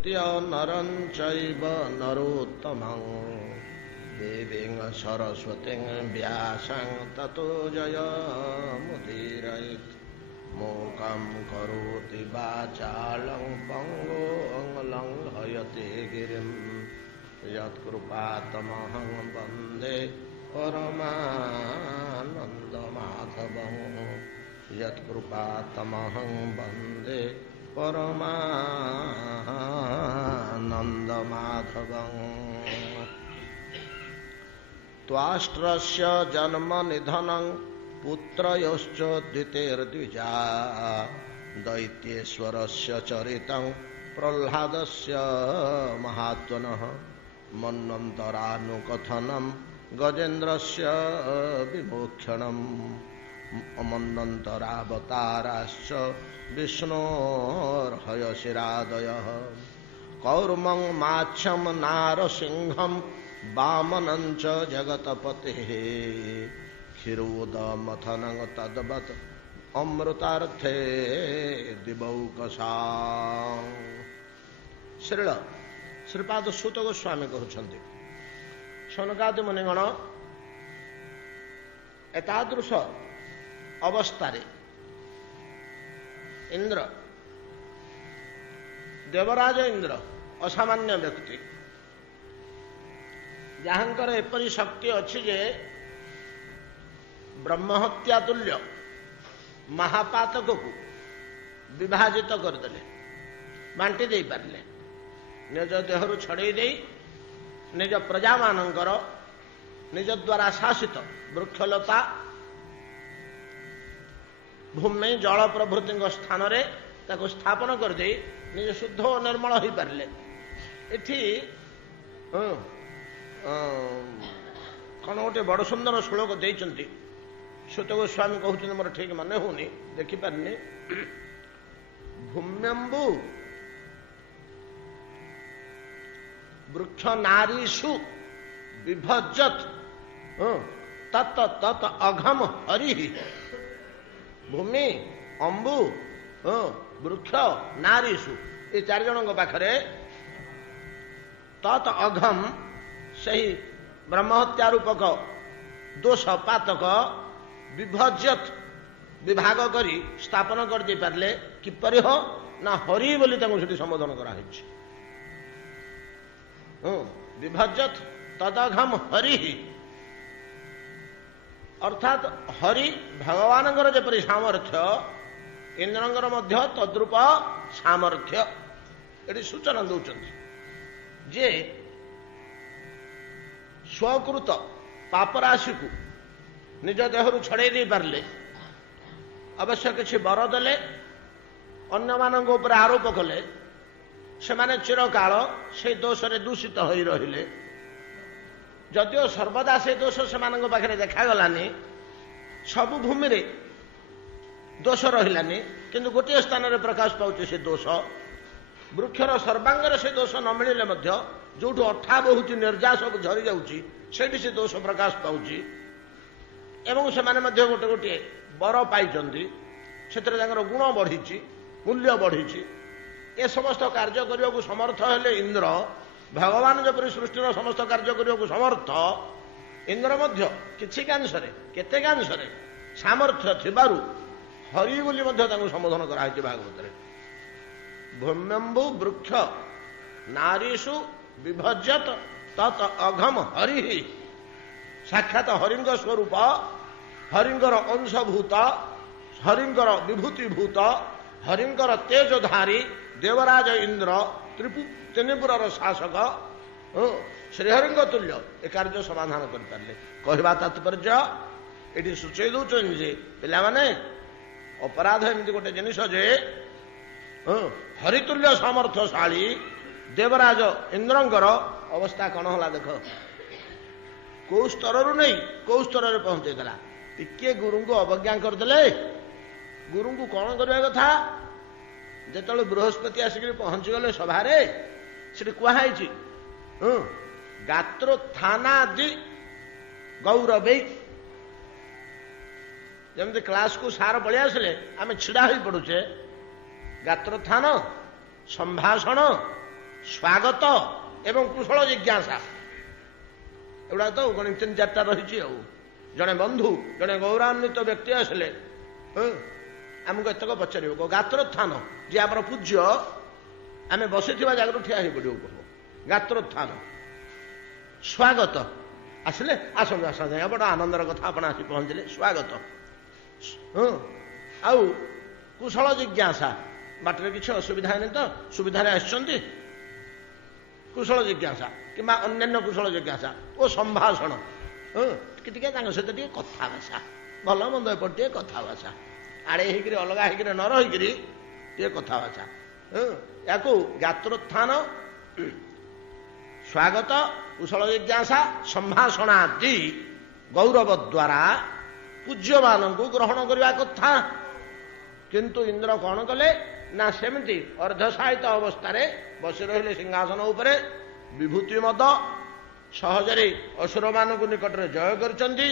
नमस्कृत्य नरं चैव नरोत्तमं देवीं सरस्वतीं व्यासं ततो जयमुदीरयेत् मूकं करोति वाचालं पङ्गुं लङ्घयते गिरिं यत्कृपातमहं वन्दे परमानन्दमाधवं यत्कृपातमहं वन्दे परमानन्दमाधवं त्वाष्ट्रस्य जन्म निधनं पुत्रयोश्च द्वितेर्द्विजा दैत्येश्वरस्य चरितं प्रह्लादस्य महात्मनः मन्वन्तरानुकथनं गजेन्द्रस्य विमोक्षणम् मन्वन्तरावताराश्च विष्णोर्हयशिरादयः कौर्मं माच्छं नारसिंहं वामनं च जगतपतिः क्षीरोदमथनं तद्वत् अमृतार्थे दिवौकसां। श्रील श्रीपाद सूत गोस्वामी कहते शौनकादि मुनिगण एतादृश अवस्थारे इंद्र देवराज इंद्र असामान्य व्यक्ति जहाँकर एपरी शक्ति अच्छी जे ब्रह्महत्या तुल्य महापातक को विभाजित करदे बांटी दे पारे निज देहरु छड़े दे निज प्रजा मानकर निज द्वारा शासित वृक्षलता भूमि जल प्रभृति स्थान रे ताको स्थापन कर दे निज शुद्ध और निर्मल हो पारे एठी कौन गोटे बड़ सुंदर श्लोक देइचंती सूत गोस्वामी कहते मोर ठीक मन होनी देखिपारे भूम्यंबु वृक्ष नारीषु विभजत तत तत अघम हरि भूमि अंबु वृक्ष नारीषु ये चार जन पाखरे तत अघम सही ब्रह्महत्या रूपक दोष पातक विभजत विभाग करी स्थापन कर दे पारे किपरि हो ना हरि बोली से संबोधन कराई विभजत तदघम हरि अर्थात हरि भगवान जपरी सामर्थ्य इंद्रंगर मध्य तद्रूप सामर्थ्य ये सूचना दौरान जे स्वकृत पापराशि को निज देहरु छड़े दे पारे अवश्य किसी बर देले अन्य मानक ऊपर आरोप कले से माने चिरकाल से दोष रे दूषित हो रहिले जदियो सर्वदा से दोष से पाखे देखागलानी सबु भूमि रे दोष रहिलानी किंतु गोटे स्थान रे प्रकाश पाउचे से दोष वृक्षर सर्वांगर से दोष न मिले जो अठा बहुत निर्जा सब झरी जाऊँगी से दोष प्रकाश पाउची एवं से माने गोटे गोटे बर पाई से गुण बढ़ी मूल्य बढ़ी ए समस्त कार्य करने को समर्थ हेले इंद्र भगवान जपरी सृष्टिर समस्त कार्य करने को समर्थ इंद्र मध्य किछि कांशरे केते कांशरे सामर्थ्य थिबारु हरि बोली संबोधन कराई भागवत भूम्यंबु वृक्ष नारीषु विभजत तत् अघम हरि साक्षात हरिंग स्वरूप हरिंगर अंशभूत हरिंगर विभूतिभूत हरिंगर तेजधारी देवराज इंद्र त्रिपुर शासक श्रीहरिंग तुल्य ए कार्य समाधान करें कहवा तात्पर्य ये सूचई दौरान जे पे अपराध एमती गोटे जिनिस जे हरितुल्य सामर्थ्यशाली देवराज इंद्रंगर अवस्था कौन है देख कौ स्तर नहीं कौ स्तर पहुंचे देला टिके गुरु को अवज्ञा करदे गुरु को कौन करवा कथा जो बृहस्पति आसिक पहुंची गले सभारे से कहुई गात्रोत्थानादि गौरवे जमी क्लास को सार पलि आसिले आम छिड़ा हो पड़ुचे गात्रोत्थान संभाषण ସ୍ୱାଗତ ଏବଂ କୁଶଳ ଜିଜ୍ଞାସା ଏଗୁଡ଼ାକ ତ ଗଣି 3-4ଟା ରହିଛି। ଆଉ ଜଣେ ବନ୍ଧୁ ଜଣେ ଗୌରବାନ୍ୱିତ ବ୍ୟକ୍ତି ଆସିଲେ ଆମକୁ ଏତକ ପଚାରିବ ଗାତ୍ରୋତ୍ଥାନ ଯିଏ ଆମର ପୂଜ୍ୟ ଆମେ ବସିଥିବା ଜାଗାରୁ ଠିଆ ହେଇପଡ଼ିବ କହିବ ଗାତ୍ରୋତ୍ଥାନ। ସ୍ୱାଗତ ଆସିଲେ ଆସନ୍ତୁ ଆସନ୍ତୁ ବଡ଼ ଆନନ୍ଦର କଥା ଆପଣ ଆସି ପହଞ୍ଚିଲେ ସ୍ୱାଗତ। ଆଉ କୁଶଳ ଜିଜ୍ଞାସା ବାଟରେ କିଛି ଅସୁବିଧା ହେଇନି ତ ସୁବିଧାରେ ଆସିଛନ୍ତି କୁଶଳ ଜିଜ୍ଞାସା କିମ୍ବା ଅନ୍ୟାନ୍ୟ କୁଶଳ ଜିଜ୍ଞାସା ଓ ସମ୍ଭାଷଣ ଟିକେ ଟିକେ ତାଙ୍କ ସହିତ ଟିକେ କଥାଭାଷା ଭଲ ମନ୍ଦ ଏପଟ ଟିକେ କଥାଭାଷା ଆଡ଼େ ହେଇକିରି ଅଲଗା ହେଇକିରି ନ ରହିକିରି ଟିକେ କଥାଭାଷା ୟାକୁ ଗାତ୍ରୋତ୍ଥାନ ସ୍ୱାଗତ କୁଶଳ ଜିଜ୍ଞାସା ସମ୍ଭାଷଣ ଆଦି ଗୌରବ ଦ୍ୱାରା ପୂଜ୍ୟମାନଙ୍କୁ ଗ୍ରହଣ କରିବା କଥା। କିନ୍ତୁ ଇନ୍ଦ୍ର କ'ଣ କଲେ ନା ସେମିତି ଅର୍ଦ୍ଧଶାୟିତ ଅବସ୍ଥାରେ ବସି ରହିଲେ ସିଂହାସନ ଉପରେ ବିଭୂତି ମଦ ସହଜରେ ଅସୁରମାନଙ୍କୁ ନିକଟରେ ଜୟ କରିଛନ୍ତି।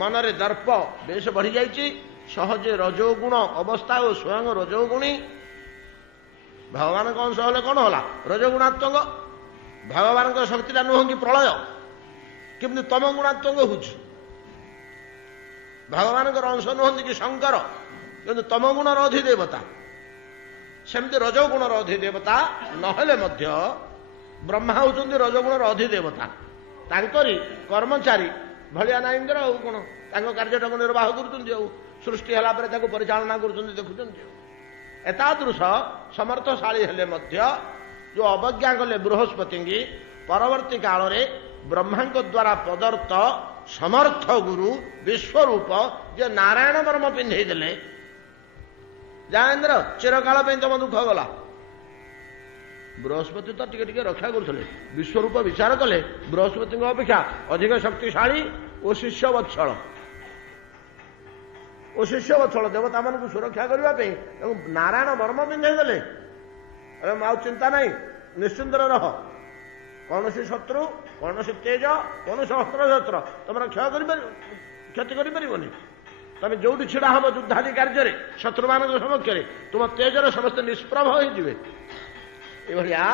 ମନରେ ଦର୍ପ ବେଶ ବଢ଼ିଯାଇଛି ସହଜେ ରଜୋଗୁଣ ଅବସ୍ଥା ଓ ସ୍ୱୟଂ ରଜୋଗୁଣୀ ଭଗବାନଙ୍କ ଅଂଶ ହେଲେ କ'ଣ ହେଲା ରଜଗୁଣାତ୍ମକ ଭଗବାନଙ୍କ ଶକ୍ତିଟା ନୁହଁ କି ପ୍ରଳୟ କେମିତି ତମ ଗୁଣାତ୍ମକ ହେଉଛି ଭଗବାନଙ୍କର ଅଂଶ ନୁହନ୍ତି କି ଶଙ୍କର କିନ୍ତୁ ତମ ଗୁଣର ଅଧିଦେବତା ସେମିତି ରଜଗୁଣର ଅଧିଦେବତା ନହେଲେ ମଧ୍ୟ ବ୍ରହ୍ମା ହେଉଛନ୍ତି ରଜଗୁଣର ଅଧିଦେବତା ତାଙ୍କରି କର୍ମଚାରୀ ଭଳିଆ ନା ଇନ୍ଦ୍ର ଆଉ କ'ଣ ତାଙ୍କ କାର୍ଯ୍ୟଟାକୁ ନିର୍ବାହ କରୁଛନ୍ତି ଆଉ ସୃଷ୍ଟି ହେଲା ପରେ ତାକୁ ପରିଚାଳନା କରୁଛନ୍ତି ଦେଖୁଛନ୍ତି ଆଉ ଏତାଦୃଶ ସମର୍ଥଶାଳୀ ହେଲେ ମଧ୍ୟ ଯେଉଁ ଅବଜ୍ଞା କଲେ ବୃହସ୍ପତିଙ୍କି ପରବର୍ତ୍ତୀ କାଳରେ ବ୍ରହ୍ମାଙ୍କ ଦ୍ୱାରା ପ୍ରଦତ୍ତ ସମର୍ଥ ଗୁରୁ ବିଶ୍ୱରୂପ ଯେ ନାରାୟଣ ବର୍ମ ପିନ୍ଧେଇ ଦେଲେ ଯା ଇନ୍ଦ୍ର ଚିରକାଳ ପାଇଁ ତମ ଦୁଃଖ ଗଲା। ବୃହସ୍ପତି ତ ଟିକେ ଟିକେ ରକ୍ଷା କରୁଥିଲେ ବିଶ୍ୱରୂପ ବିଚାର କଲେ ବୃହସ୍ପତିଙ୍କ ଅପେକ୍ଷା ଅଧିକ ଶକ୍ତିଶାଳୀ ଓ ଶିଷ୍ୟବତ୍ସଳ ଦେବତାମାନଙ୍କୁ ସୁରକ୍ଷା କରିବା ପାଇଁ ଏବଂ ନାରାୟଣ ବର୍ମ ପିନ୍ଧେଇ ଦେଲେ ଏବେ ଆଉ ଚିନ୍ତା ନାହିଁ ନିଶ୍ଚିନ୍ତରେ ରହ କୌଣସି ଶତ୍ରୁ କୌଣସି ତେଜ କୌଣସି ଅସ୍ତ୍ରଶସ୍ତ୍ର ତମର କ୍ଷତି କରିପାରିବନି ତମେ ଯୋଉଠି ଛିଡ଼ା ହବ ଯୁଦ୍ଧାଦି କାର୍ଯ୍ୟରେ ଶତ୍ରୁମାନଙ୍କ ସମକ୍ଷରେ ତୁମ ତେଜରେ ସମସ୍ତେ ନିଷ୍ପ୍ରଭ ହୋଇଯିବେ। ଏଭଳିଆ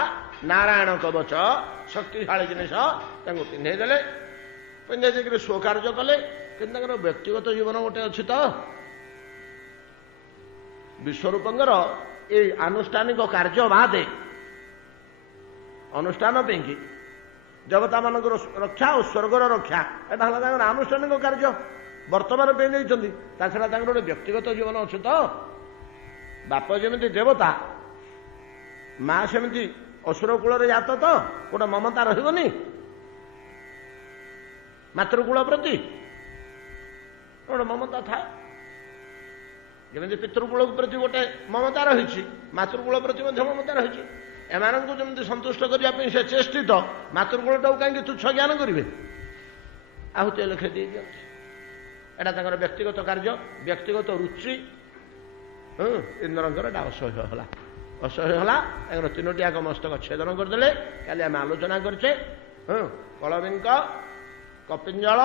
ନାରାୟଣ କବଚ ଶକ୍ତିଶାଳୀ ଜିନିଷ ତାଙ୍କୁ ପିନ୍ଧେଇ ଦେଲେ ପିନ୍ଧେଇ ଦେଇକରି ସ୍ୱକାର୍ଯ୍ୟ କଲେ କିନ୍ତୁ ତାଙ୍କର ବ୍ୟକ୍ତିଗତ ଜୀବନ ଗୋଟେ ଅଛି ତ ବିଶ୍ୱରୂପଙ୍କର ଏଇ ଆନୁଷ୍ଠାନିକ କାର୍ଯ୍ୟ ବାଦେ ଅନୁଷ୍ଠାନ ପାଇଁକି ଦେବତାମାନଙ୍କର ରକ୍ଷା ଓ ସ୍ୱର୍ଗର ରକ୍ଷା ଏଟା ହେଲା ତାଙ୍କର ଆନୁଷ୍ଠାନିକ କାର୍ଯ୍ୟ ବର୍ତ୍ତମାନ ପାଇଁ ନେଇଛନ୍ତି ତା ଛଡ଼ା ତାଙ୍କର ଗୋଟେ ବ୍ୟକ୍ତିଗତ ଜୀବନ ଅଛି ତ ବାପ ଯେମିତି ଦେବତା ମା ସେମିତି ଅସୁର କୂଳରେ ଜାତ ତ ଗୋଟେ ମମତା ରହିବନି ମାତୃକୂଳ ପ୍ରତି ଗୋଟେ ମମତା ଥାଏ ଯେମିତି ପିତୃକୂଳ ପ୍ରତି ଗୋଟେ ମମତା ରହିଛି ମାତୃକୂଳ ପ୍ରତି ମଧ୍ୟ ମମତା ରହିଛି ଏମାନଙ୍କୁ ଯେମିତି ସନ୍ତୁଷ୍ଟ କରିବା ପାଇଁ ସେ ଚେଷ୍ଟିତ ମାତୃକୂଳଟାକୁ କାହିଁକି ତୁଚ୍ଛ ଜ୍ଞାନ କରିବେ ଆହୁତି ଲେଖେ ଦେଇଦିଅନ୍ତି ଏଇଟା ତାଙ୍କର ବ୍ୟକ୍ତିଗତ କାର୍ଯ୍ୟ ବ୍ୟକ୍ତିଗତ ରୁଚି ଇନ୍ଦ୍ରଙ୍କର ଏଟା ଅସହ୍ୟ ହେଲା ତାଙ୍କର 3ଟି ଆଗ ମସ୍ତକ ଛେଦନ କରିଦେଲେ କାଲି ଆମେ ଆଲୋଚନା କରିଛେ କଳବିଙ୍କ କପିଞ୍ଜଳ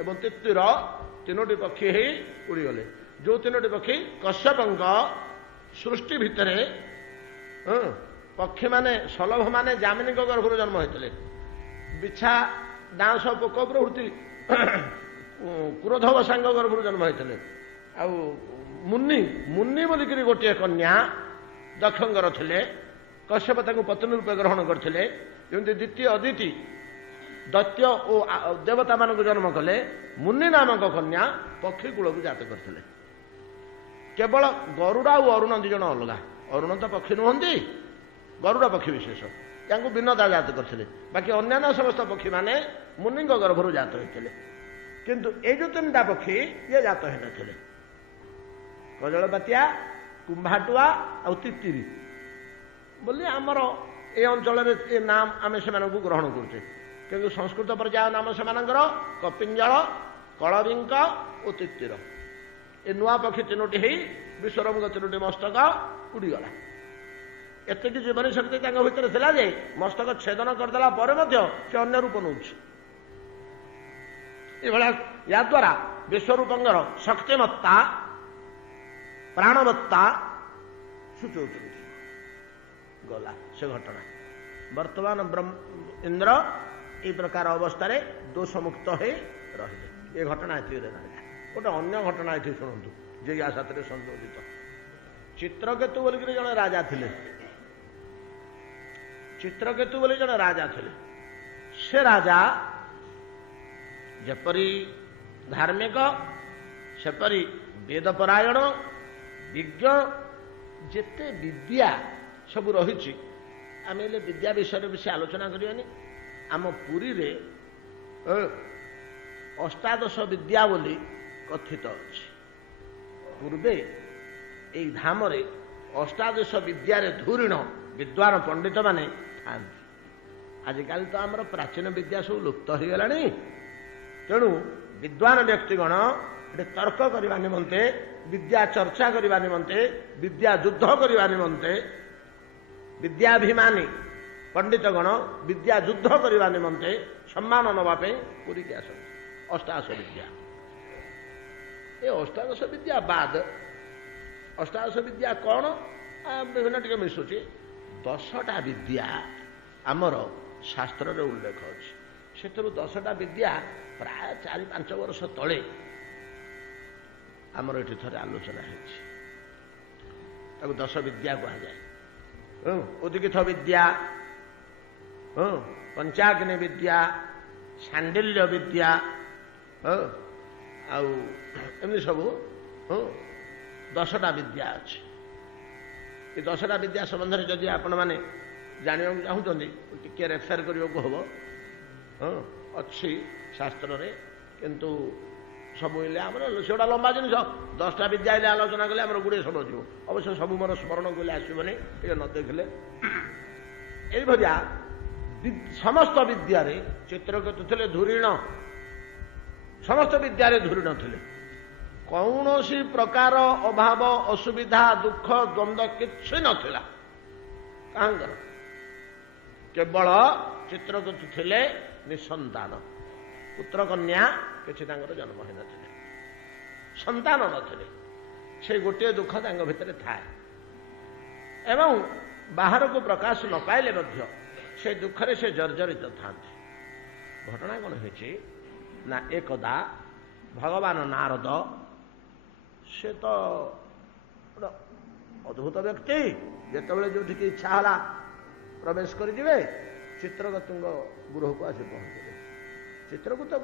ଏବଂ ତିତ୍ତିର 3ଟି ପକ୍ଷୀ ହେଇ ଉଡ଼ିଗଲେ ଯେଉଁ 3ଟି ପକ୍ଷୀ କଶ୍ୟପଙ୍କ ସୃଷ୍ଟି ଭିତରେ ପକ୍ଷୀମାନେ ଶଲଭମାନେ ଯାମିନୀଙ୍କ ଗର୍ଭରୁ ଜନ୍ମ ହୋଇଥିଲେ ବିଛା ଡାଁସ ପୋକ ପ୍ରଭୃତି କ୍ରୋଧବସାଙ୍କ ଗର୍ଭରୁ ଜନ୍ମ ହୋଇଥିଲେ ଆଉ ମୁନି ବୋଲିକିରି ଗୋଟିଏ କନ୍ୟା ଦକ୍ଷଙ୍କର ଥିଲେ କଶ୍ୟପ ତାଙ୍କୁ ପତ୍ନୀ ରୂପେ ଗ୍ରହଣ କରିଥିଲେ ଯେମିତି ଦ୍ୱିତୀୟ ଅଦିତି ଦୈତ୍ୟ ଓ ଦେବତାମାନଙ୍କୁ ଜନ୍ମ କଲେ ମୁନି ନାମକ କନ୍ୟା ପକ୍ଷୀ କୂଳକୁ ଜାତ କରିଥିଲେ କେବଳ ଗରୁଡ଼ ଆଉ ଅରୁଣ 2 ଜଣ ଅଲଗା ଅରୁଣ ତ ପକ୍ଷୀ ନୁହନ୍ତି ଗରୁଡ଼ ପକ୍ଷୀ ବିଶେଷ ତାଙ୍କୁ ଭିନ୍ନତା ଜାତ କରିଥିଲେ ବାକି ଅନ୍ୟାନ୍ୟ ସମସ୍ତ ପକ୍ଷୀମାନେ ମୁନିଙ୍କ ଗର୍ଭରୁ ଜାତ ହୋଇଥିଲେ କିନ୍ତୁ ଏଇ ଯେଉଁ 3ଟା ପକ୍ଷୀ ଇଏ ଜାତ ହୋଇନଥିଲେ କଜଳପାତିଆ କୁମ୍ଭାଟୁଆ ଆଉ ତିତିରି ବୋଲି ଆମର ଏ ଅଞ୍ଚଳରେ ଏ ନାମ ଆମେ ସେମାନଙ୍କୁ ଗ୍ରହଣ କରୁଛେ କିନ୍ତୁ ସଂସ୍କୃତ ପର୍ଯ୍ୟାୟ ନାମ ସେମାନଙ୍କର କପିଞ୍ଜଳ କଳବିଙ୍କ ଓ ତିତିର ଏ ନୂଆ ପକ୍ଷୀ 3ଟି ହେଇ ବିଶ୍ୱରୂପଙ୍କ 3ଟି ମସ୍ତକ ଉଡ଼ିଗଲା ଏତିକି ଜୀବନୀ ଶକ୍ତି ତାଙ୍କ ଭିତରେ ଥିଲା ଯେ ମସ୍ତକ ଛେଦନ କରିଦେଲା ପରେ ମଧ୍ୟ ସେ ଅନ୍ୟ ରୂପ ନେଉଛି ଏଭଳିଆ ୟାଦ୍ୱାରା ବିଶ୍ୱରୂପଙ୍କର ଶକ୍ତିମତ୍ତା ପ୍ରାଣବତ୍ତା ସୂଚଉଛନ୍ତି गला से घटना वर्तमान इंद्र ये प्रकार अवस्था दोषमुक्त हो रही ये घटना ये गोटे अन्य घटना ये शुणु जिज्ञासा संशोधित चित्रकेतु बोल जड़े राजा थे चित्रकेतु बोली जड़े राजा थे से राजा जपरी धार्मिक सेपरी वेदपरायण विज्ञ जेते विद्या सब रही आम विद्या विषय बेसी आलोचना करवानी आम पुरी रे अष्टादश विद्या बोली कथित अच्छी पूर्वे यही धाम अष्टादश विद्यारे धूरीण विद्वान पंडित माने था आजिकल तो आमर प्राचीन विद्या सब लुप्त हो गला तेणु विद्वान व्यक्तिगण तर्क करने निमंते विद्या चर्चा करने निमंते विद्या युद्ध करने निमंते विद्याभिमानी पंडितगण विद्या युद्ध करने निमंते सम्मान नवापे पूरी के आस अष्टादश विद्या ये अष्टादश विद्या बाद अष्टादश विद्या कौन विभिन्न टे मिशुची 10टा विद्या आमर शास्त्र रे उल्लेख अच्छी से 10टा विद्या प्राय 4-5 वर्ष तले आमर ये थे आलोचना है 10 विद्या कह जाए उद्गीत विद्या पंचाग्नि विद्या शांडिल्य विद्या आमि सब 10टा विद्या अच्छी ये 10टा विद्या संबंध में जदि आपण मैंने जानवा चाहते टे रेफर करने को हम अच्छी शास्त्र रे किंतु सब आम से लंबा जिन 10टा विद्या आलोचना कले आम गुड़े सब जीव अवश्य सब मोर स्मरण कले आसबनी टे न देखले यही समस्त विद्या चित्रकेतु थे धूरीण समस्त विद्या धूरीण थे कौन सी प्रकार अभाव असुविधा दुख द्वंद्व किसी नथिला कहांकर केवल चित्रकेतु थे निसंतान पुत्र कन्या किसी जन्म हो नथिले संतान नथिले से गोटे दुख भितर थाए एवं बाहर को प्रकाश न पाइले मध्य से दुखरे से जर्जरित था घटना कौन है एकदा भगवान नारद से तो अद्भुत व्यक्ति जिते जो इच्छा है प्रवेश करेंगे चित्रकेतु गृह को आसी पहुंचले चित्रकेतु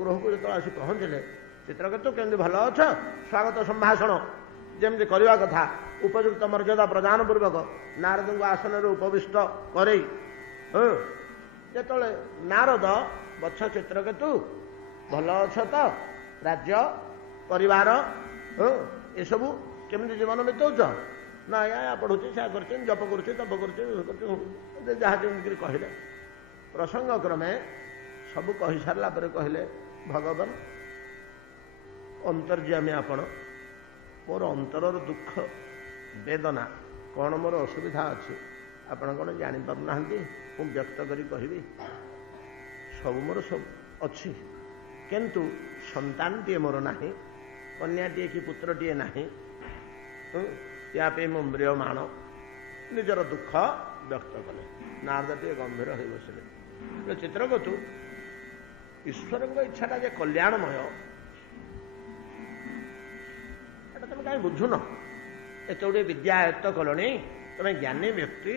गृह को जो आसी पहुंचले चित्रकेतु केमती भल अछ स्वागत संभाषण जमी करवा कथा उपयुक्त मर्यादा प्रदान पूर्वक नारद को आसन उपविष्ट कर जो नारद बच्च चित्रकेतु भल अछ तो राज्य परिवार ये सब केमती जीवन बिताऊच ना या पढ़ुची से कर जप कर तप कर जहाँ जमी कहले प्रसंग क्रमे सब कही सारा पर कहले भगवान अंतर्यामी आपण मोर अंतरर दुख वेदना कौन मोर असुविधा अच्छी आपण कौन जापारना मुझे व्यक्त करी कहि सब मोर सब अच्छी किंतु संतान टे मोर ना कन्या टे कि पुत्र टे ना या मु म्रियमाण निजर दुख व्यक्त कले नारद टे गंभीर हो बसले चित्रकेतु ईश्वर इच्छाटा जे कल्याणमय तुम कहीं बुझुन एत गोटे विद्या आयत्त कलनी तुम्हें ज्ञानी व्यक्ति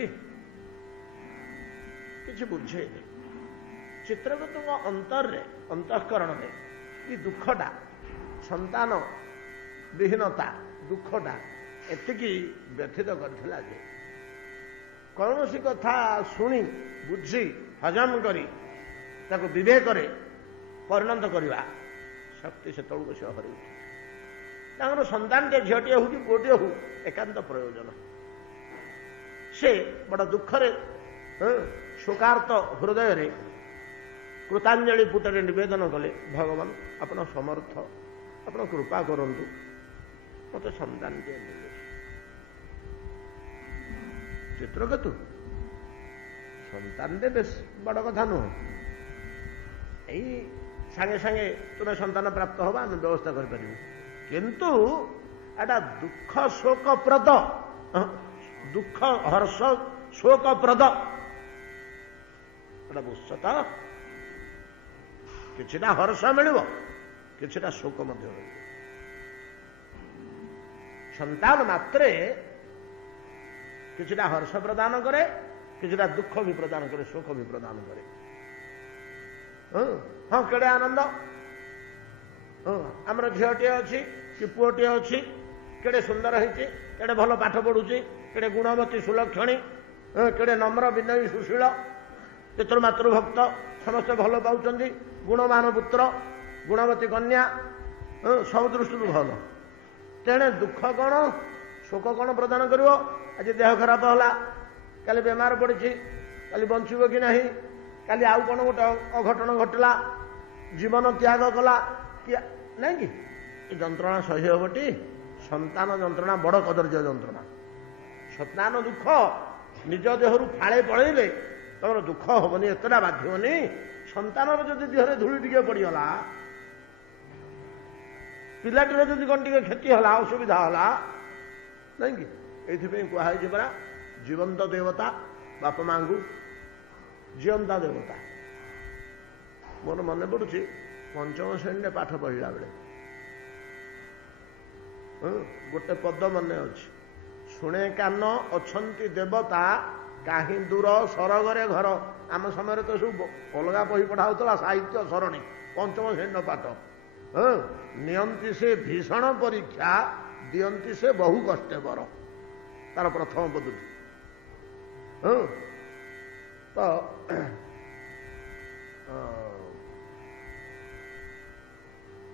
किसी बुझे चित्रकेतु अंतर अंतःकरण में ये दुखटा संतान विहीनता दुखटा एतिकी व्यथित करथिला जे कौन सी कथा शुणी बुझी हजम करी ताको विवेक करे परिणत करवा शक्ति से तौक से हरि उठे संतान टे झीटे हो कि पुओटे हो एकांत प्रयोजन से बड़ दुखरे शोकार्त हृदय रे कृतांजलि पुटरे निवेदन कले भगवान आपण समर्थ आपण कृपा करंतु मत संतान टे चित्रकेतु संतान टे बेस बड़ कथा नुह यही सांगे सांगे तुम्हें संतान प्राप्त होगा आम व्यवस्था कर किंतु एटा दुख शोकप्रद दुख हर्ष ଶୋକପ୍ରଦ। ଏଟା ବୁଝଛ? କିଛିଟା ହର୍ଷ ମିଳିବ, କିଛିଟା ଶୋକ ମଧ୍ୟ ମିଳିବ। ସନ୍ତାନ ମାତ୍ରେ କିଛିଟା ହର୍ଷ ପ୍ରଦାନ କରେ, କିଛିଟା ଦୁଃଖ ବି ପ୍ରଦାନ କରେ, ଶୋକ ବି ପ୍ରଦାନ କରେ। ହଁ, କେଡ଼େ ଆନନ୍ଦ! ଆମର ଝିଅଟିଏ ଅଛି କି ପୁଅଟିଏ ଅଛି, କେଡ଼େ ସୁନ୍ଦର ହେଇଛି, କେଡ଼େ ଭଲ ପାଠ ପଢୁଛି, କେଡ଼େ ଗୁଣବତୀ ସୁଲକ୍ଷଣୀ, କେଡ଼େ ନମ୍ର ବିନୟୀ ସୁଶୀଳ, ପିତୃମାତୃଭକ୍ତ, ସମସ୍ତେ ଭଲ ପାଉଛନ୍ତି, ଗୁଣମାନ ପୁତ୍ର, ଗୁଣବତୀ କନ୍ୟା, ସବୁ ଦୃଷ୍ଟିରୁ ଭଲ। ତେଣେ ଦୁଃଖ କ'ଣ, ଶୋକ କ'ଣ ପ୍ରଦାନ କରିବ? ଆଜି ଦେହ ଖରାପ ହେଲା, କାଲି ବେମାର ପଡ଼ିଛି, କାଲି ବଞ୍ଚିବ କି ନାହିଁ, କାଲି ଆଉ କ'ଣ ଗୋଟେ ଅଘଟଣ ଘଟିଲା, ଜୀବନ ତ୍ୟାଗ କଲା, ନାଇଁ କି? ଏ ଯନ୍ତ୍ରଣା ସହି ହବଟି? ସନ୍ତାନ ଯନ୍ତ୍ରଣା ବଡ଼ କଦର୍ଯ୍ୟ ଯନ୍ତ୍ରଣା। ସନ୍ତାନ ଦୁଃଖ ନିଜ ଦେହରୁ ଫାଳେ ପଳେଇଲେ ତମର ଦୁଃଖ ହବନି, ଏତେଟା ବାଧିବନି। ସନ୍ତାନର ଯଦି ଦେହରେ ଧୂଳି ଟିକେ ପଡ଼ିଗଲା, ପିଲାଟିର ଯଦି କ'ଣ ଟିକେ କ୍ଷତି ହେଲା, ଅସୁବିଧା ହେଲା, ନାଇଁ କି? ଏଇଥିପାଇଁ କୁହାହେଇଛି ପରା, ଜୀବନ୍ତ ଦେବତା ବାପା ମାଙ୍କୁ ଜିଅନ୍ତା ଦେବତା। ମୋର ମନେ ପଡୁଛି ପଞ୍ଚମ ଶ୍ରେଣୀରେ ପାଠ ପଢିଲା ବେଳେ ଗୋଟେ ପଦ ମନେ ଅଛି, ଶୁଣେ କାନ ଅଛନ୍ତି ଦେବତା, କାହିଁ ଦୂର ସରଗରେ ଘର। ଆମ ସମୟରେ ତ ସବୁ ଅଲଗା ବହି ପଢା ହଉଥିଲା, ସାହିତ୍ୟ ସରଣୀ, ପଞ୍ଚମ ଶ୍ରେଣୀର ପାଠ। ନିଅନ୍ତି ସେ ଭୀଷଣ ପରୀକ୍ଷା, ଦିଅନ୍ତି ସେ ବହୁ କଷ୍ଟେ ବର, ତାର ପ୍ରଥମ ପଦଟି। ତ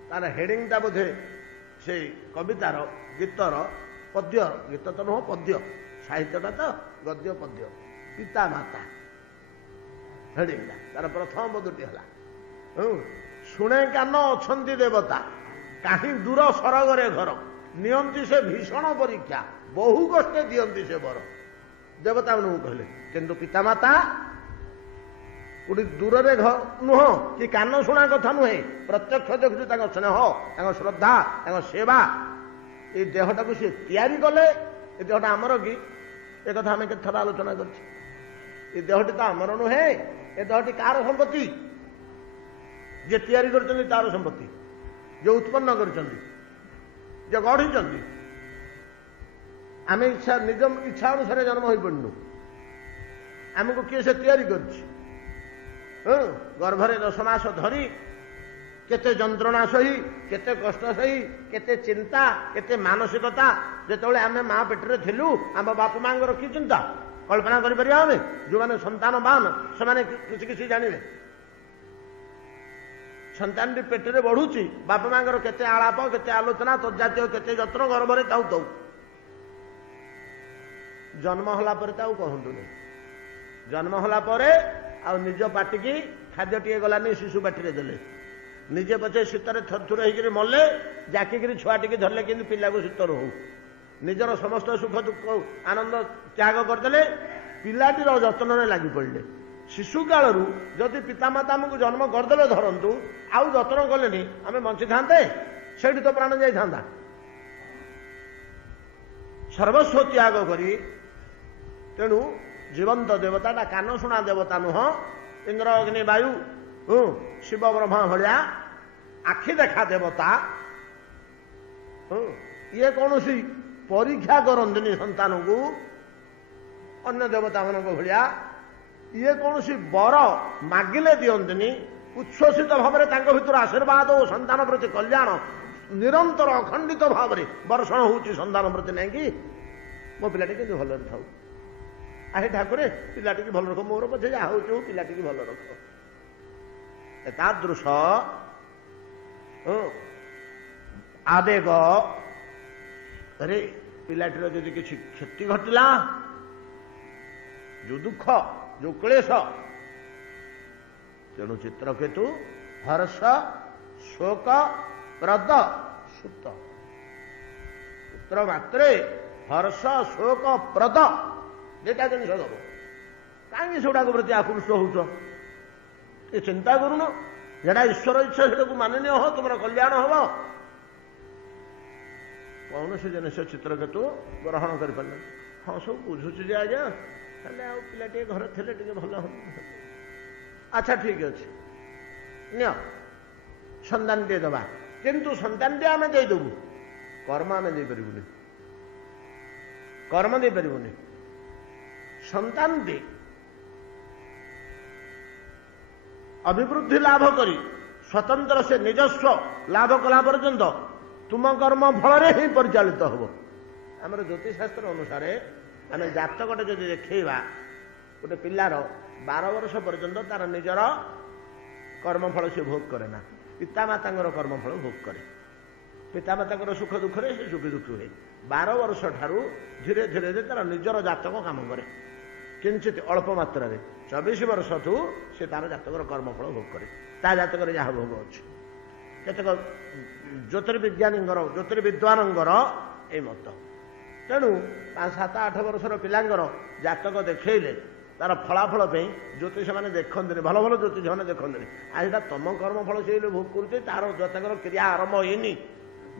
ତାର ହେଡିଂଟା ବୋଧେ ସେଇ କବିତାର, ଗୀତର, ପଦ୍ୟ, ଗୀତ ତ ନୁହଁ ପଦ୍ୟ, ସାହିତ୍ୟଟା ତ ଗଦ୍ୟ ପଦ୍ୟ, ପିତା ମାତା ହେଡିଂଟା, ତାର ପ୍ରଥମ ପଦଟି ହେଲା ଶୁଣେ କାନ ଅଛନ୍ତି ଦେବତା, କାହିଁ ଦୂର ସରଗରେ ଘର, ନିଅନ୍ତି ସେ ଭୀଷଣ ପରୀକ୍ଷା, ବହୁ କଷ୍ଟେ ଦିଅନ୍ତି ସେ ବର। ଦେବତା ମାନଙ୍କୁ କହିଲେ, କିନ୍ତୁ ପିତାମାତା କୋଉଠି ଦୂରରେ ନୁହଁ କି କାନ ଶୁଣା କଥା ନୁହେଁ, ପ୍ରତ୍ୟକ୍ଷ ଦେଖୁଛୁ ତାଙ୍କ ସ୍ନେହ, ତାଙ୍କ ଶ୍ରଦ୍ଧା, ତାଙ୍କ ସେବା। ଏଇ ଦେହଟାକୁ ସିଏ ତିଆରି କଲେ। ଏ ଦେହଟା ଆମର କି? ଏ କଥା ଆମେ କେତେଥର ଆଲୋଚନା କରିଛୁ। ଏ ଦେହଟି ତ ଆମର ନୁହେଁ, ଏ ଦେହଟି କାହାର ସମ୍ପତ୍ତି? ଯେ ତିଆରି କରିଛନ୍ତି ତାର ସମ୍ପତ୍ତି, ଯେ ଉତ୍ପନ୍ନ କରିଛନ୍ତି, ଯେ ଗଢିଛନ୍ତି। ଆମେ ନିଜ ଇଚ୍ଛା ଅନୁସାରେ ଜନ୍ମ ହୋଇପଡ଼ିନୁ, ଆମକୁ କିଏ ସେ ତିଆରି କରିଛି? ଗର୍ଭରେ 10 ମାସ ଧରି କେତେ ଯନ୍ତ୍ରଣା ସହି, କେତେ କଷ୍ଟ ସହି, କେତେ ଚିନ୍ତା, କେତେ ମାନସିକତା। ଯେତେବେଳେ ଆମେ ମା ପେଟରେ ଥିଲୁ, ଆମ ବାପା ମାଙ୍କର କି ଚିନ୍ତା କଳ୍ପନା କରିପାରିବା ଆମେ? ଯୋଉମାନେ ସନ୍ତାନବାନ ସେମାନେ କିଛି କିଛି ଜାଣିବେ। ସନ୍ତାନଟି ପେଟରେ ବଢୁଛି, ବାପା ମାଙ୍କର କେତେ ଆଳାପ, କେତେ ଆଲୋଚନା, ତଜାତୀୟ କେତେ ଯତ୍ନ ଗର୍ଭରେ ଥାଉ ଥାଉ। ଜନ୍ମ ହେଲା ପରେ ତ ଆଉ କହନ୍ତୁନି। ଜନ୍ମ ହେଲା ପରେ ଆଉ ନିଜ ପାଟିକି ଖାଦ୍ୟଟିଏ ଗଲାନି, ଶିଶୁ ପାଟିରେ ଦେଲେ। ନିଜେ ପଛେ ଶୀତରେ ଥରଥର ହେଇକିରି ମଲେ, ଜାକିକିରି ଛୁଆଟିକି ଧରିଲେ କିନ୍ତୁ ପିଲାକୁ ଶୀତ ରହୁ। ନିଜର ସମସ୍ତ ସୁଖ ଦୁଃଖ ଆନନ୍ଦ ତ୍ୟାଗ କରିଦେଲେ, ପିଲାଟିର ଯତ୍ନରେ ଲାଗି ପଡ଼ିଲେ। ଶିଶୁ କାଳରୁ ଯଦି ପିତାମାତା ଆମକୁ ଜନ୍ମ କରିଦେଲେ ଧରନ୍ତୁ, ଆଉ ଯତ୍ନ କଲେନି, ଆମେ ବଞ୍ଚିଥାନ୍ତେ? ସେଇଠି ତ ପ୍ରାଣ ଯାଇଥାନ୍ତା। ସର୍ବସ୍ୱ ତ୍ୟାଗ କରି, ତେଣୁ ଜୀବନ୍ତ ଦେବତାଟା କାନ ଶୁଣା ଦେବତା ନୁହଁ, ଇନ୍ଦ୍ର ଅଗ୍ନି ବାୟୁ ଶିବ ବ୍ରହ୍ମା ଭଳିଆ ଆଖି ଦେଖା ଦେବତା। ଇଏ କୌଣସି ପରୀକ୍ଷା କରନ୍ତିନି ସନ୍ତାନକୁ ଅନ୍ୟ ଦେବତା ମାନଙ୍କ ଭଳିଆ। ଇଏ କୌଣସି ବର ମାଗିଲେ ଦିଅନ୍ତିନି, ଉଚ୍ଛ୍ୱସିତ ଭାବରେ ତାଙ୍କ ଭିତରୁ ଆଶୀର୍ବାଦ ଓ ସନ୍ତାନ ପ୍ରତି କଲ୍ୟାଣ ନିରନ୍ତର ଅଖଣ୍ଡିତ ଭାବରେ ବର୍ଷଣ ହଉଛି ସନ୍ତାନ ପ୍ରତି। ନାଇଁ କି ମୋ ପିଲାଟି କିନ୍ତୁ ଭଲରେ ଥାଉ, ଆହେ ଠାକୁରେ ପିଲାଟିକି ଭଲ ରଖ, ମୋର ପଛେ ଯାହା ହଉଛି ହଉ, ପିଲାଟିକି ଭଲ ରଖ। ଏତାଦୃଶ ଆବେଗ ରେ ପିଲାଟିର ଯଦି କିଛି କ୍ଷତି ଘଟିଲା, ଯୋଉ ଦୁଃଖ, ଯୋଉ କ୍ଲେଶ, ତେଣୁ ଚିତ୍ରକେତୁ ହର୍ଷ ଶୋକ ପ୍ରଦ ସୁତ। ପୁତ୍ର ମାତ୍ରେ ହର୍ଷ ଶୋକ ପ୍ରଦ ଦିଟା ଜିନିଷ ଦବ। କାହିଁକି ସେଗୁଡାକ ପ୍ରତି ଆକୃଷ୍ଟ ହଉଛ? ଏ ଚିନ୍ତା କରୁନ, ଯେଟା ଈଶ୍ୱର ଇଚ୍ଛା ସେଟାକୁ ମାନିନିୟ ହ, ତୁମର କଲ୍ୟାଣ ହବ। କୌଣସି ଜିନିଷ ଚିତ୍ରକେତୁ ଗ୍ରହଣ କରିପାରିଲେ। ହଁ ସବୁ ବୁଝୁଛି ଯେ ଆଜ୍ଞା, ହେଲେ ଆଉ ପିଲାଟିଏ ଘରେ ଥିଲେ ଟିକେ ଭଲ ହବ। ଆଚ୍ଛା ଠିକ ଅଛି, ନିଅ ସନ୍ତାନଟିଏ ଦେବା, କିନ୍ତୁ ସନ୍ତାନଟିଏ ଆମେ ଦେଇଦେବୁ, କର୍ମ ଆମେ ଦେଇପାରିବୁନି, କର୍ମ ଦେଇପାରିବୁନି। ସନ୍ତାନଟି ଅଭିବୃଦ୍ଧି ଲାଭ କରି ସ୍ୱତନ୍ତ୍ର ସେ ନିଜସ୍ୱ ଲାଭ କଲା ପର୍ଯ୍ୟନ୍ତ ତୁମ କର୍ମ ଫଳରେ ହିଁ ପରିଚାଳିତ ହେବ। ଆମର ଜ୍ୟୋତିଷଶାସ୍ତ୍ର ଅନୁସାରେ ଆମେ ଜାତକଟେ ଯଦି ଦେଖେଇବା, ଗୋଟେ ପିଲାର 12 ବର୍ଷ ପର୍ଯ୍ୟନ୍ତ ତାର ନିଜର କର୍ମଫଳ ସେ ଭୋଗ କରେ ନା, ପିତାମାତାଙ୍କର କର୍ମଫଳ ଭୋଗ କରେ। ପିତାମାତାଙ୍କର ସୁଖ ଦୁଃଖରେ ସେ ସୁଖୀ ଦୁଃଖୀ ହୁଏ। 12 ବର୍ଷ ଠାରୁ ଧୀରେ ଧୀରେ ତାର ନିଜର ଜାତକ କାମ କରେ, କିଞ୍ଚିତ ଅଳ୍ପ ମାତ୍ରାରେ। 24 ବର୍ଷଠୁ ସେ ତାର ଜାତକର କର୍ମଫଳ ଭୋଗ କରେ, ତା ଜାତକରେ ଯାହା ଭୋଗ ଅଛି। କେତେକ ଜ୍ୟୋତିର୍ବିଜ୍ଞାନୀଙ୍କର ଜ୍ୟୋତିର୍ବିଦ୍ୱାନଙ୍କର ଏଇ ମତ। ତେଣୁ 5, 7, 8 ବର୍ଷର ପିଲାଙ୍କର ଜାତକ ଦେଖେଇଲେ ତାର ଫଳାଫଳ ପାଇଁ ଜ୍ୟୋତିଷମାନେ ଦେଖନ୍ତିନି, ଭଲ ଭଲ ଜ୍ୟୋତିଷମାନେ ଦେଖନ୍ତିନି। ଆଉ ଏଇଟା ତମ କର୍ମଫଳ ସେ ଭୋଗ କରୁଛି, ତାର ଜାତକର କ୍ରିୟା ଆରମ୍ଭ ହେଇନି,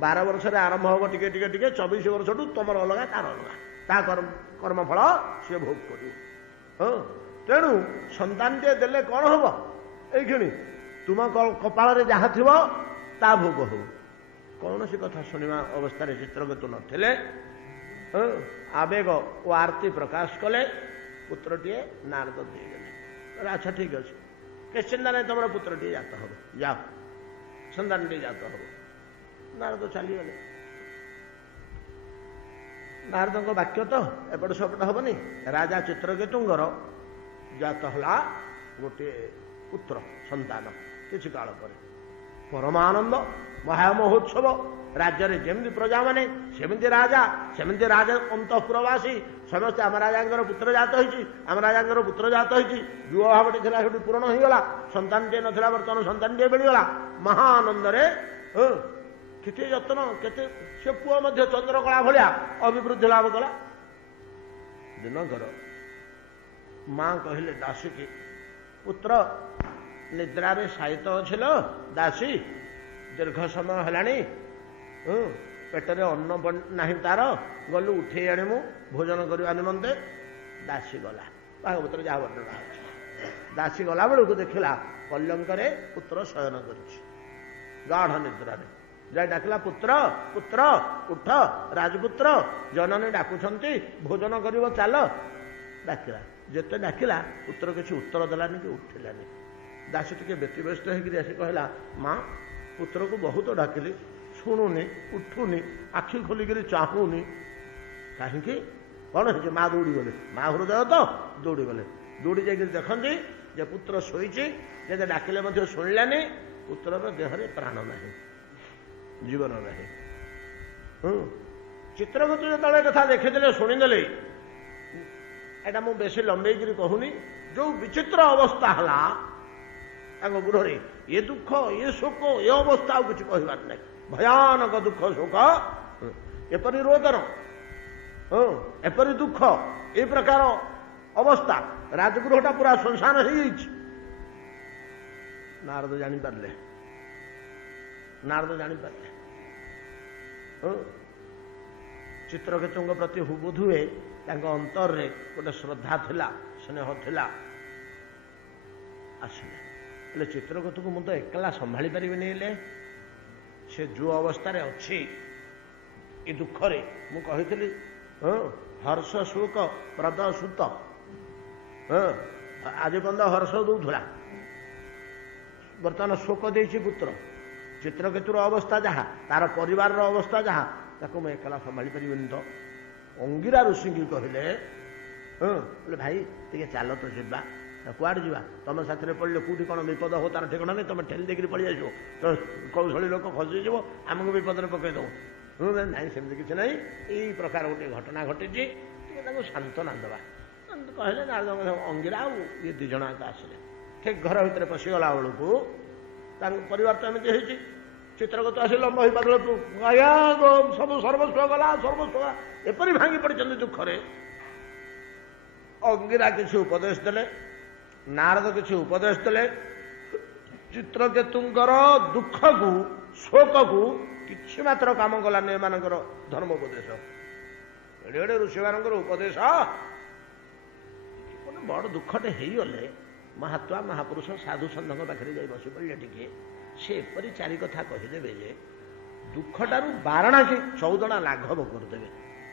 12 ବର୍ଷରେ ଆରମ୍ଭ ହବ ଟିକେ ଟିକେ ଟିକେ, 24 ବର୍ଷଠୁ ତମର ଅଲଗା ତାର ଅଲଗା, ତା କର୍ମଫଳ ସିଏ ଭୋଗ କରିବ। ହଁ, ତେଣୁ ସନ୍ତାନଟିଏ ଦେଲେ କଣ ହବ, ଏଇକ୍ଷଣି ତୁମ କପାଳରେ ଯାହା ଥିବ ତା ଭୋଗ ହବ। କୌଣସି କଥା ଶୁଣିବା ଅବସ୍ଥାରେ ଚିତ୍ରକେତୁ ନଥିଲେ, ଆବେଗ ଓ ଆରତି ପ୍ରକାଶ କଲେ, ପୁତ୍ରଟିଏ ନାରଦ ଦେଇଗଲେ। ଆଚ୍ଛା ଠିକ ଅଛି, କିଛି ଚିନ୍ତା ନାହିଁ, ତମର ପୁତ୍ରଟିଏ ଜାତ ହବ, ଯାଅ ସନ୍ତାନଟିଏ ଜାତ ହବ। ନାରଦ ଚାଲିଗଲେ। ନାରଦଙ୍କ ବାକ୍ୟ ତ ଏପଟ ସେପଟ ହବନି। ରାଜା ଚିତ୍ରକେତୁଙ୍କର ଜାତ ହେଲା ଗୋଟିଏ ପୁତ୍ର ସନ୍ତାନ। କିଛି କାଳ ପରେ ପରମାନନ୍ଦ ମହାମହୋତ୍ସବ, ରାଜ୍ୟରେ ଯେମିତି ପ୍ରଜାମାନେ ସେମିତି ରାଜା, ସେମିତି ରାଜା ଅନ୍ତଃପୁରବାସୀ ସମସ୍ତେ ଆମ ରାଜାଙ୍କର ପୁତ୍ର ଜାତ ହେଇଛି, ଆମ ରାଜାଙ୍କର ପୁତ୍ର ଜାତ ହେଇଛି। ଯୁବ ଭାବଟି ଥିଲା ସେଠି ପୂରଣ ହେଇଗଲା, ସନ୍ତାନଟିଏ ନଥିଲା, ବର୍ତ୍ତମାନ ସନ୍ତାନଟିଏ ମିଳିଗଲା। ମହାଆନନ୍ଦରେ କେତେ ଯତ୍ନ, କେତେ ସେ ପୁଅ ମଧ୍ୟ ଚନ୍ଦ୍ରକଳା ଭଳିଆ ଅଭିବୃଦ୍ଧି ଲାଭ କଲା। ଦିନକର ମା କହିଲେ ଦାସୀକି, ପୁତ୍ର ନିଦ୍ରାରେ ସାଇତ ଅଛିଲ ଦାସୀ, ଦୀର୍ଘ ସମୟ ହେଲାଣି, ପେଟରେ ଅନ୍ନ ନାହିଁ ତାର, ଗଲୁ ଉଠେଇ ଆଣିମୁ ଭୋଜନ କରିବା ନିମନ୍ତେ। ଦାସୀ ଗଲା, ଭାଗବତରେ ଯାହା ବର୍ଣ୍ଣନା ଅଛି। ଦାସୀ ଗଲା ବେଳକୁ ଦେଖିଲା ପଲ୍ୟଙ୍କରେ ପୁତ୍ର ଶୟନ କରିଛି ଗାଢ ନିଦ୍ରାରେ। ଯାଇ ଡାକିଲା, ପୁତ୍ର ପୁତ୍ର ଉଠ, ରାଜପୁତ୍ର ଜନନୀ ଡାକୁଛନ୍ତି, ଭୋଜନ କରିବ ଚାଲ। ଡାକିଲା, ଯେତେ ଡାକିଲା ପୁତ୍ର କିଛି ଉତ୍ତର ଦେଲାନି କି ଉଠିଲାନି। ଦାସୀ ଟିକେ ବ୍ୟତିବ୍ୟସ୍ତ ହେଇକିରି ଆସି କହିଲା, ମା ପୁତ୍ରକୁ ବହୁତ ଡାକିଲି, ଶୁଣୁନି, ଉଠୁନି, ଆଖି ଖୋଲିକିରି ଚାହୁଁନି, କାହିଁକି କଣ ହେଇଛି? ମା ଦୌଡ଼ିଗଲେ, ମା ହୃଦୟ ତ ଦୌଡ଼ିଗଲେ। ଦୌଡ଼ି ଯାଇକିରି ଦେଖନ୍ତି ଯେ ପୁତ୍ର ଶୋଇଛି, ଯେତେ ଡାକିଲେ ମଧ୍ୟ ଶୁଣିଲାନି, ପୁତ୍ରର ଦେହରେ ପ୍ରାଣ ନାହିଁ, ଜୀବନ ନାହିଁ। ଚିତ୍ରକେତୁ ଯେତେବେଳେ କଥା ଦେଖିଦେଲେ, ଶୁଣିଦେଲେ, ଏଇଟା ମୁଁ ବେଶୀ ଲମ୍ବେଇକିରି କହୁନି, ଯୋଉ ବିଚିତ୍ର ଅବସ୍ଥା ହେଲା ତାଙ୍କ ଗୃହରେ, ଏ ଦୁଃଖ, ଏ ଶୋକ, ଏ ଅବସ୍ଥା ଆଉ କିଛି କହିବାର ନାହିଁ। ଭୟାନକ ଦୁଃଖ ଶୋକ, ଏପରି ରୋଦନ, ଏପରି ଦୁଃଖ, ଏ ପ୍ରକାର ଅବସ୍ଥା, ରାଜଗୃହଟା ପୁରା ସଂସାର ହେଇଯାଇଛି। ନାରଦ ଜାଣିପାରିଲେ, ନାରଦ ଜାଣିପାରିଲେ ଚିତ୍ରକେତୁଙ୍କ ପ୍ରତି ବୋଧହୁଏ ତାଙ୍କ ଅନ୍ତରରେ ଗୋଟେ ଶ୍ରଦ୍ଧା ଥିଲା, ସ୍ନେହ ଥିଲା। ଆସିଲେ, ହେଲେ ଚିତ୍ରକେତୁକୁ ମୁଁ ତ ଏକଲା ସମ୍ଭାଳି ପାରିବିନି, ହେଲେ ସେ ଯୋଉ ଅବସ୍ଥାରେ ଅଛି ଏ ଦୁଃଖରେ, ମୁଁ କହିଥିଲି ହର୍ଷ ଶୋକ ପ୍ରଦ ସୁତ, ଆଜି ପର୍ଯ୍ୟନ୍ତ ହର୍ଷ ଦଉଥିଲା, ବର୍ତ୍ତମାନ ଶୋକ ଦେଇଛି ପୁତ୍ର। ଚିତ୍ରକେତୁର ଅବସ୍ଥା ଯାହା, ତାର ପରିବାରର ଅବସ୍ଥା ଯାହା, ତାକୁ ମୁଁ ଏକଲା ସମ୍ଭାଳି ପାରିବିନି ତ। ଅଙ୍ଗିରା ଋଷିଙ୍କୁ କହିଲେ, ଭାଇ ଟିକେ ଚାଲ ତ ଯିବା। କୁଆଡ଼େ ଯିବା? ତମ ସାଥିରେ ପଡ଼ିଲେ କୋଉଠି କଣ ବିପଦ ହବ ତାର ଠିକଣା ନାହିଁ, ତମେ ଠେଲି ଦେଇକିରି ପଳେଇ ଆସିବ, ତ କୌଶଳୀ ଲୋକ ଖସିଯିବ, ଆମକୁ ବିପଦରେ ପକେଇଦବ। ନାଇଁ, ସେମିତି କିଛି ନାହିଁ, ଏଇ ପ୍ରକାର ଗୋଟେ ଘଟଣା ଘଟିଛି, ଟିକେ ତାଙ୍କୁ ସାନ୍ତ୍ୱନା ଦେବା। କହିଲେ ଅଙ୍ଗିରା ଆଉ ଇଏ 2 ଜଣ ଯାକ ଆସିଲେ। ଠିକ ଘର ଭିତରେ ପଶିଗଲା ବେଳକୁ ତାଙ୍କ ପରିବାର ତ ଏମିତି ହେଇଛି। ଚିତ୍ରକେତୁ ଆସି ଲମ୍ବ ହେଇ ପାଦଳ, ଆଜ୍ଞା ସବୁ ସର୍ବସ୍ୱ ଗଲା, ସର୍ବସ୍ୱ ଏପରି ଭାଙ୍ଗି ପଡ଼ିଛନ୍ତି ଦୁଃଖରେ। ଅଙ୍ଗିରା କିଛି ଉପଦେଶ ଦେଲେ, ନାରଦ କିଛି ଉପଦେଶ ଦେଲେ। ଚିତ୍ରକେତୁଙ୍କର ଦୁଃଖକୁ, ଶୋକକୁ କିଛି ମାତ୍ର କାମ କଲାନି ଏମାନଙ୍କର ଧର୍ମ ଉପଦେଶ। ଏଡ଼େ ଏଡ଼େ ଋଷିମାନଙ୍କର ଉପଦେଶ बड़ दुखटे होगले महात्मा महापुरुष साधु सन्थ पाखे जा बस पड़े टे से एपरी चारि कथा कहीदेवे जे दुखटारू 12 कि 14 लाघव करदे।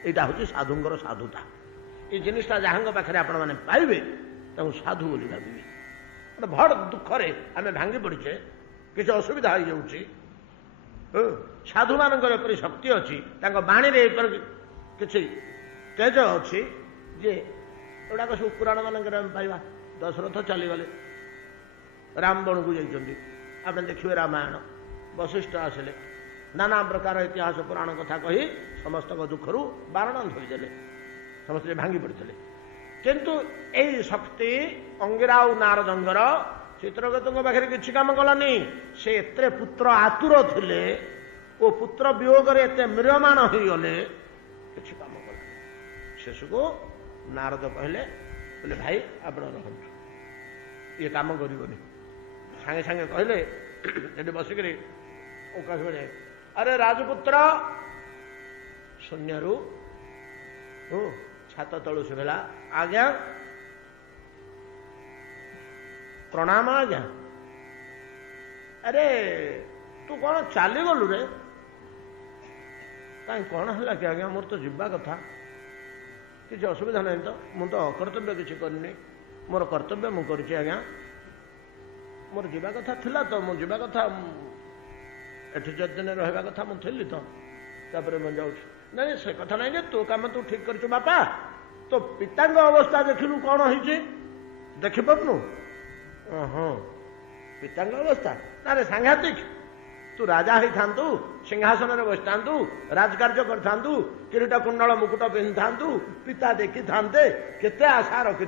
यहाँ हूँ साधुंर साधुता ये जिनटा जहाँ पाखे आपण मैंने पाइबे साधु बोली भावे गोटे बड़ दुखरे आम भांगी पड़चे किसी असुविधा हो जाऊँगी साधु मानकर शक्ति अच्छी बाणी किसी तेज अच्छी जे गुड़ाक सब पुराण मानक पाइबा दशरथ चलीगले राम बण को जाइए आप देखिए रामायण वशिष्ठ आसिले नाना प्रकार इतिहास पुराण कथा कही समस्त दुखरू बारण धोईदे समस्त भांगी पड़ते किंतु यही शक्ति अंगिरा और नारदंगर चित्रगत पाखे किसी कम कलानी से एते पुत्र आतुर थिले ओ पुत्र वियोग एत म्रियमाण हो गले कि कम कला शेष को नारद कहले बोले भाई आप ये कम करनी सांगे सांगे कहले ये बसिक अरे राजपुत्र शून्यरू छात तलु सुभेला आज्ञा प्रणाम आज्ञा अरे तू कौन चली गलु रे कहीं कौन है कि आज्ञा मोर तो जीवा कथा किसी असुविधा नहीं तो मुझे अकर्तव्य किसी करनी मोर कर्तव्य मुझे करुच्ची आज्ञा मोर जीवा कथा थिला तो मो जीवा कथा एठी 4 दिन रहा कथा मुझे तो तापर मुझे जाऊँ नहीं से कथा नहीं तू काम तू ठीक कर बापा तो पिता अवस्था देखिलु कौन हो देखिपनु हाँ पिता अवस्था ना सांघातिक तू राजा ही था सिंहासन में बस था राजकार्य कर किरीट कुंडल मुकुट पिंधि था पिता देखी था केते आशा रखी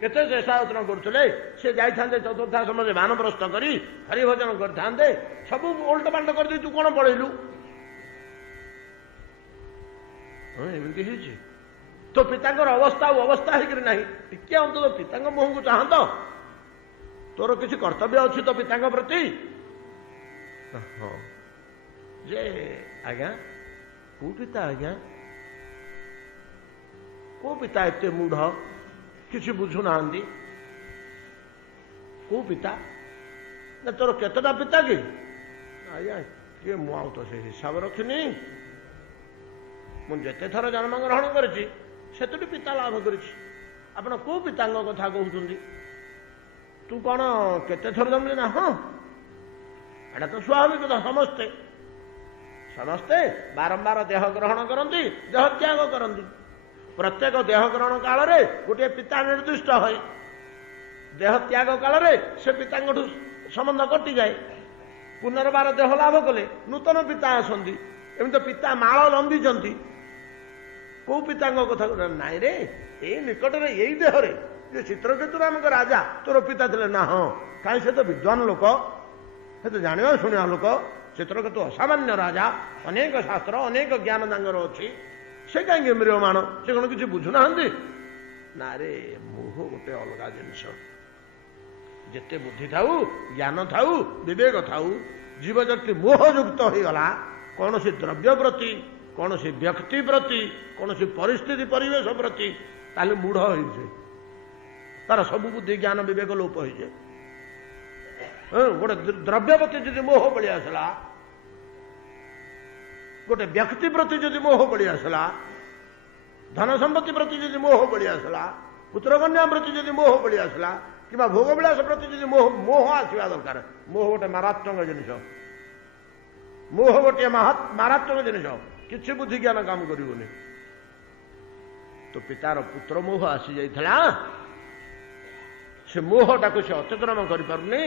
केते चेषा यत्न करते सी जाते चतुर्था समय बानप्रस्थ कर हरिभजन करते सब उल्ट पाल्ट कर तू कौन पलैलु एमती तो पिता अवस्था अवस्था होना टिके अंत पिता मुह को चाहत तोर किसी कर्तव्य अच्छी तो पिता प्रति हाँ जे आज्ञा को पिता आज्ञा को पिता एत मूढ़ किसी बुझुना को पिता ना तोर केतटा पिता कि आज्ञा किए मुआउ तो से हिसाब रखनी मुझे थर जन्म ग्रहण करी पिता लाभ कर को पिता कथा कहते तू कौन केते थर जन्म ना हाँ एटा तो स्वाभाविक तो समस्ते समस्ते बारंबार देह ग्रहण करती देह त्याग करती प्रत्येक देह ग्रहण काल में गोटे पिता निर्दिष्ट है देह त्याग काल में से पिता संबंध कटि जाए पुनर्बार देह लाभ कले नूतन पिता आसती एमती पिता माल लंबिंट को पिता कथा नाई रे ये निकट में यही देहरे जो चित्रकेतु नामक राजा तोर पिता थे ना हाँ कहीं से तो विद्वान लोक से तो जाना शुणा लोक चित्रकेतु असामान्य राजा अनेक शास्त्र अनेक ज्ञान तांगर अच्छी से कहीं म्रियमाण से कौन किसी बुझुना ना रे मोह गोटे अलग जिनस जिते बुद्धि थाऊ ज्ञान थाऊ विवेक थाऊ जीव जति मोहयुक्त हो गला कौन सी द्रव्य प्रति कौन सी व्यक्ति प्रति कौन सी परिस्थिति परिवेश प्रति ताले मूढ़ हो तार सब बुद्धि ज्ञान विवेक लोप हो जाए गोटे द्रव्य प्रति जदि मोह पड़ी आसला गोटे व्यक्ति प्रति जदि मोह पड़ी आसला धन संपत्ति प्रति जदि मोह पड़ी आसला पुत्र कन्या प्रति जदि मोह पड़ी आसला कि भोग विलास प्रति जदि मोह मोह आसवा दरकार मोह गोटे मारात्मक जिनिस मोह गोटे मारात्मक जिनिस किसी बुद्धि ज्ञान काम करिवनी तो पितार पुत्र मोह आसी जाइथला से मोहटा को से अतिक्रम कर पारुनी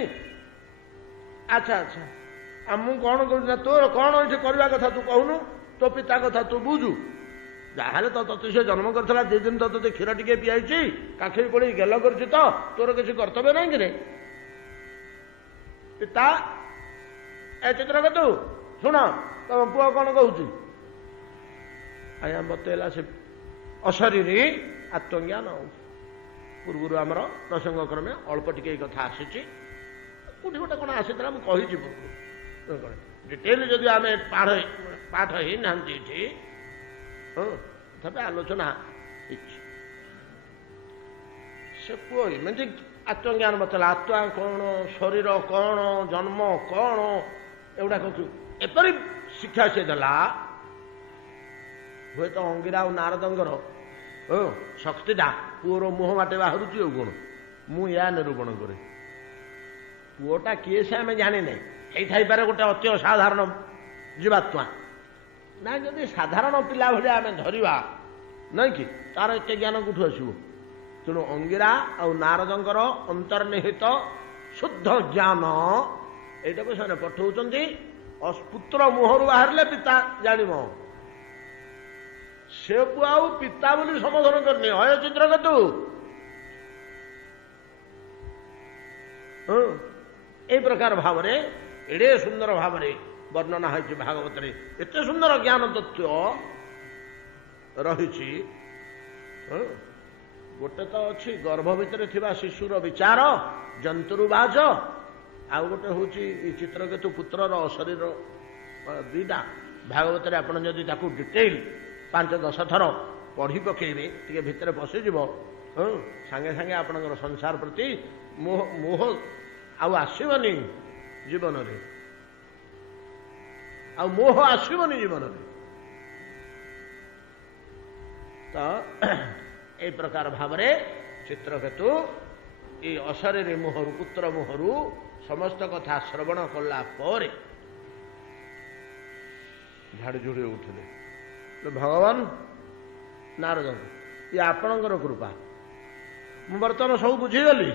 अच्छा अच्छा मु कौन कर तोर कौन ये करवा कथा तू कहूनु तो पिता कथा तू बुझु जहाँ तो तते से जन्म करता 2 दिन तो ते क्षीर टिके पियाई काखी कोड़ी गेल कर तोर किसी कर्तव्य नहीं कि पिता ए चित्रकेतु शुण तुम पुआ कौन कहूँ आज्ञा बतला से अशरीरी आत्मज्ञान पूर्व आमर प्रसंग क्रमे अल्प टिके कथा आसी कौटी गोटे कौन आसीला मुझे पूर्व डिटेल जदि आम पाठ ही ना तथापि आलोचना ସେ ପୁଅ ଏମିତି ଆତ୍ମଜ୍ଞାନ ବତେଇଲା, ଆତ୍ମା କଣ, ଶରୀର କଣ, ଜନ୍ମ କଣ, ଏଗୁଡାକ ଏପରି ଶିକ୍ଷା ସେ ଦେଲା। ହୁଏତ ଅଙ୍ଗିରା ଆଉ ନାରଦଙ୍କର ଶକ୍ତିଟା ପୁଅର ମୁହଁ ବାଟେ ବାହାରୁଛି। ଆଉ କଣ ମୁଁ ୟା ନିରୂପଣ କରେ। ପୁଅଟା କିଏ ସେ ଆମେ ଜାଣିନେ, ହେଇଥାଇପାରେ ଗୋଟେ ଅତି ଅସାଧାରଣ ଜୀବାତ୍ମା। ନାଇଁ ଯଦି ସାଧାରଣ ପିଲା ଭଳିଆ ଆମେ ଧରିବା ନାଇଁ କି, ତାର ଏତେ ଜ୍ଞାନ କୋଉଠୁ ଆସିବ? ତେଣୁ ଅଙ୍ଗିରା ଆଉ ନାରଦଙ୍କର ଅନ୍ତର୍ନିହିତ ଶୁଦ୍ଧ ଜ୍ଞାନ ଏଇଟାକୁ ସେମାନେ ପଠଉଛନ୍ତି। ପୁତ୍ର ମୁହଁରୁ ବାହାରିଲେ ପିତା ଜାଣିବ। ସେ ପୁଅ ଆଉ ପିତା ବୋଲି ସମ୍ବୋଧନ କରିନି, ହୟ ଚିତ୍ରକେତୁ। এই ପ୍ରକାର ଭାବରେ ଏଡ଼େ ସୁନ୍ଦର ଭାବରେ ବର୍ଣ୍ଣନା ହୋଇଛି ଭାଗବତରେ। ଏତେ ସୁନ୍ଦର ଜ୍ଞାନ ତତ୍ତ୍ୱ ରହିଛି। ଗୋଟେ ତ ଅଛି ଗର୍ଭ ଭିତରେ ଥିବା ଶିଶୁର ବିଚାର, ଜନ୍ତୁରୁବାଜ, ଆଉ ଗୋଟେ ହଉଛି ଚିତ୍ରକେତୁ ପୁତ୍ରର ଅଶରୀର। ଦୁଇଟା ଭାଗବତରେ ଆପଣ ଯଦି ତାକୁ ଡିଟେଲ 5-10 ଥର ପଢ଼ି ପକେଇବେ, ଟିକେ ଭିତରେ ପଶିଯିବ, ସାଙ୍ଗେ ସାଙ୍ଗେ ଆପଣଙ୍କର ସଂସାର ପ୍ରତି ମୋହ ଆଉ ଆସିବନି ଜୀବନରେ, ଆଉ ମୋହ ଆସିବନି ଜୀବନରେ। ତ এই ପ୍ରକାର ଭାବରେ ଚିତ୍ରକେତୁ এই ଅଶରୀରୀ ମୁହଁରୁ, ପୁତ୍ର ମୁହଁରୁ ସମସ୍ତ କଥା ଶ୍ରବଣ କଲା ପରେ ଝାଡ଼ି ଝୁଡ଼ି ଉଠିଲେ। ଭଗବାନ ନାରଦଙ୍କୁ, ଇଏ ଆପଣଙ୍କର କୃପା, ମୁଁ ବର୍ତ୍ତମାନ ସବୁ ବୁଝିଗଲି,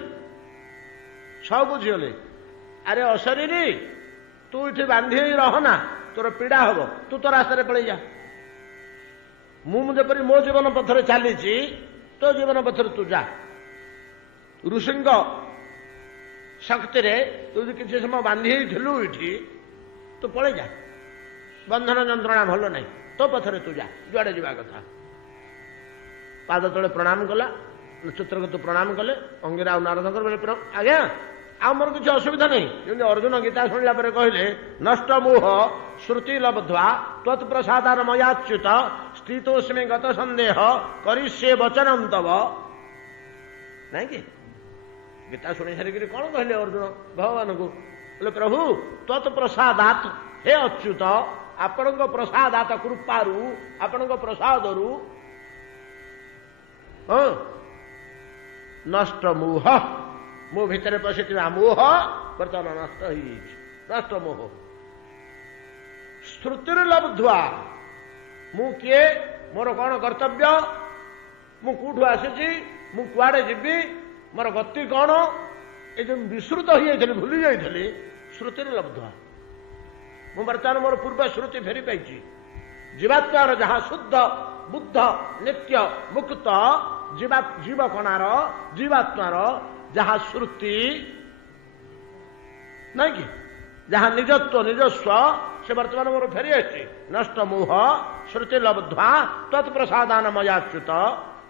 ସବୁ ବୁଝିଗଲି। ଆରେ ଅଶରୀରୀ, ତୁ ଏଠି ବାନ୍ଧି ହେଇ ରହନା, ତୋର ପୀଡ଼ା ହବ, ତୁ ତୋ ରାସ୍ତାରେ ପଳେଇ ଯା। ମୁଁ ଯେପରି ମୋ ଜୀବନ ପଥରେ ଚାଲିଛି, ତୋ ଜୀବନ ପଥରେ ତୁ ଯା। ଋଷିଙ୍କ ଶକ୍ତିରେ ତୁ ଯଦି କିଛି ସମୟ ବାନ୍ଧି ହେଇଥିଲୁ ଏଠି, ତୁ ପଳେଇ ଯା। ବନ୍ଧନ ଯନ୍ତ୍ରଣା ଭଲ ନାହିଁ, ତୋ ପଥରେ ତୁ ଯା, ଯୁଆଡ଼େ ଯିବା କଥା। ପାଦ ତଳେ ପ୍ରଣାମ କଲା ଚିତ୍ରକେତୁ, ପ୍ରଣାମ କଲେ। ଅଙ୍ଗିରା ଆଉ ନାରଦଙ୍କର ବୋଲେ ଆଜ୍ଞା ଆଉ ମୋର କିଛି ଅସୁବିଧା ନାହିଁ। ଯେମିତି ଅର୍ଜୁନ ଗୀତା ଶୁଣିଲା ପରେ କହିଲେ, ନଷ୍ଟ ମୋହ ଶ୍ରୁତି ଲବ୍ଧ୍ୱା ତ୍ୱତ୍ପ୍ରସାଦାନ ମୟାଚ୍ୟୁତ ସ୍ଥିତୋସ୍ମି ଗତ ସନ୍ଦେହ କରିଷ୍ୟେ ବଚନଂ ତବ। ନାଇଁ କି, ଗୀତା ଶୁଣି ସାରିକିରି କଣ କହିଲେ ଅର୍ଜୁନ ଭଗବାନଙ୍କୁ? ବୋଲେ ପ୍ରଭୁ ତ୍ୱତ୍ପ୍ରସାଦାତ୍, ହେ ଅଚ୍ୟୁତ, ଆପଣଙ୍କ ପ୍ରସାଦାତ କୃପାରୁ, ଆପଣଙ୍କ ପ୍ରସାଦରୁ ନଷ୍ଟ ମୋହ, ମୋ ଭିତରେ ପଶିଥିବା ମୋହ ବର୍ତ୍ତମାନ ନଷ୍ଟ ହେଇଯାଇଛି। ନଷ୍ଟ ମୋହ। ଶ୍ରୁତିର ଲବ୍ଧ୍ୱା, ମୁଁ କିଏ, ମୋର କଣ କର୍ତ୍ତବ୍ୟ, ମୁଁ କୋଉଠୁ ଆସିଛି, ମୁଁ କୁଆଡେ ଯିବି, ମୋର ଗତି କଣ, ଏ ଯୋଉ ବିସ୍ମୃତ ହେଇଯାଇଥିଲି, ଭୁଲି ଯାଇଥିଲି, ଶ୍ରୁତିର ଲବ୍ଧ୍ୱା। ମୁଁ ବର୍ତ୍ତମାନ ମୋର ପୂର୍ବ ଶ୍ରୁତି ଫେରି ପାଇଛି। ଜୀବାତ୍ମାର ଯାହା ଶୁଦ୍ଧ ବୁଦ୍ଧ ନିତ୍ୟ ମୁକ୍ତ ଜୀବକଣାର, ଜୀବାତ୍ମାର ଯାହା ଶ୍ରୁତି ନାଇଁ କି, ଯାହା ନିଜତ୍ୱ ନିଜସ୍ୱ, ସେ ବର୍ତ୍ତମାନ ମୋର ଫେରି ଆସିଛି। ନଷ୍ଟ ମୋହ ଶ୍ରୁତି ଲବ୍ଧ୍ୱା ତତ୍ପ୍ରସାଦାନ ମୟାଚ୍ୟୁତ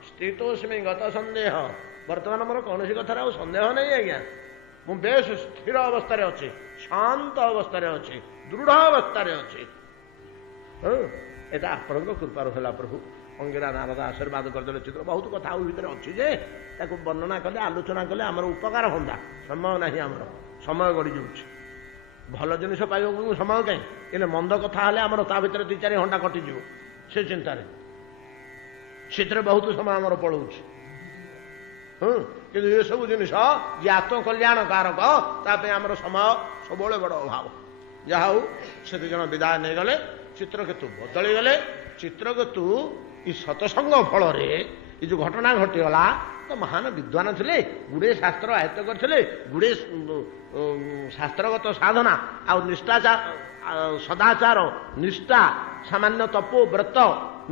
ସ୍ଥିତୋସ୍ମି ଗତ ସନ୍ଦେହ। ବର୍ତ୍ତମାନ ମୋର କୌଣସି କଥାରେ ଆଉ ସନ୍ଦେହ ନାହିଁ ଆଜ୍ଞା। ମୁଁ ବେଶ ସ୍ଥିର ଅବସ୍ଥାରେ ଅଛି, ଶାନ୍ତ ଅବସ୍ଥାରେ ଅଛି, ଦୃଢ଼ ଅବସ୍ଥାରେ ଅଛି। ଏଟା ଆପଣଙ୍କ କୃପାରୁ ହେଲା ପ୍ରଭୁ। ଅଙ୍ଗିରା ନାରଦ ଆଶୀର୍ବାଦ କରିଦେଲେ। ଚିତ୍ର ବହୁତ କଥା ଆଉ ଭିତରେ ଅଛି ଯେ ତାକୁ ବର୍ଣ୍ଣନା କଲେ, ଆଲୋଚନା କଲେ ଆମର ଉପକାର ହୁଅନ୍ତା। ସମୟ ନାହିଁ, ଆମର ସମୟ ଗଡ଼ି ଯାଉଛି। ଭଲ ଜିନିଷ ପାଇବାକୁ ସମୟ କାହିଁ, ହେଲେ ମନ୍ଦ କଥା ହେଲେ ଆମର ତା ଭିତରେ 2-4 ଘଣ୍ଟା କଟିଯିବ ସେ ଚିନ୍ତାରେ, ସେଥିରେ ବହୁତ ସମୟ ଆମର ପଳଉଛି। କିନ୍ତୁ ଏସବୁ ଜିନିଷ ଯେ ଆତ୍ମକଲ୍ୟାଣ କାରକ, ତା ପାଇଁ ଆମର ସମୟ ସବୁବେଳେ ବଡ଼ ଅଭାବ। ଯାହା ହଉ ସେ 2 ଜଣ ବିଦାୟ ନେଇଗଲେ। ଚିତ୍ରକେତୁ ବଦଳିଗଲେ। ଚିତ୍ରକେତୁ ଏ ସତସଙ୍ଗ ଫଳରେ ଏ ଯୋଉ ଘଟଣା ଘଟିଗଲା, ତ ମହାନ ବିଦ୍ୱାନ ଥିଲେ, ଗୁଡ଼େ ଶାସ୍ତ୍ର ଆୟତ୍ତ କରିଥିଲେ, ଗୁଡ଼େ ଶାସ୍ତ୍ରଗତ ସାଧନା ଆଉ ନିଷ୍ଠାଚାର, ସଦାଚାର, ନିଷ୍ଠା, ସାମାନ୍ୟ ତପୋ ବ୍ରତ,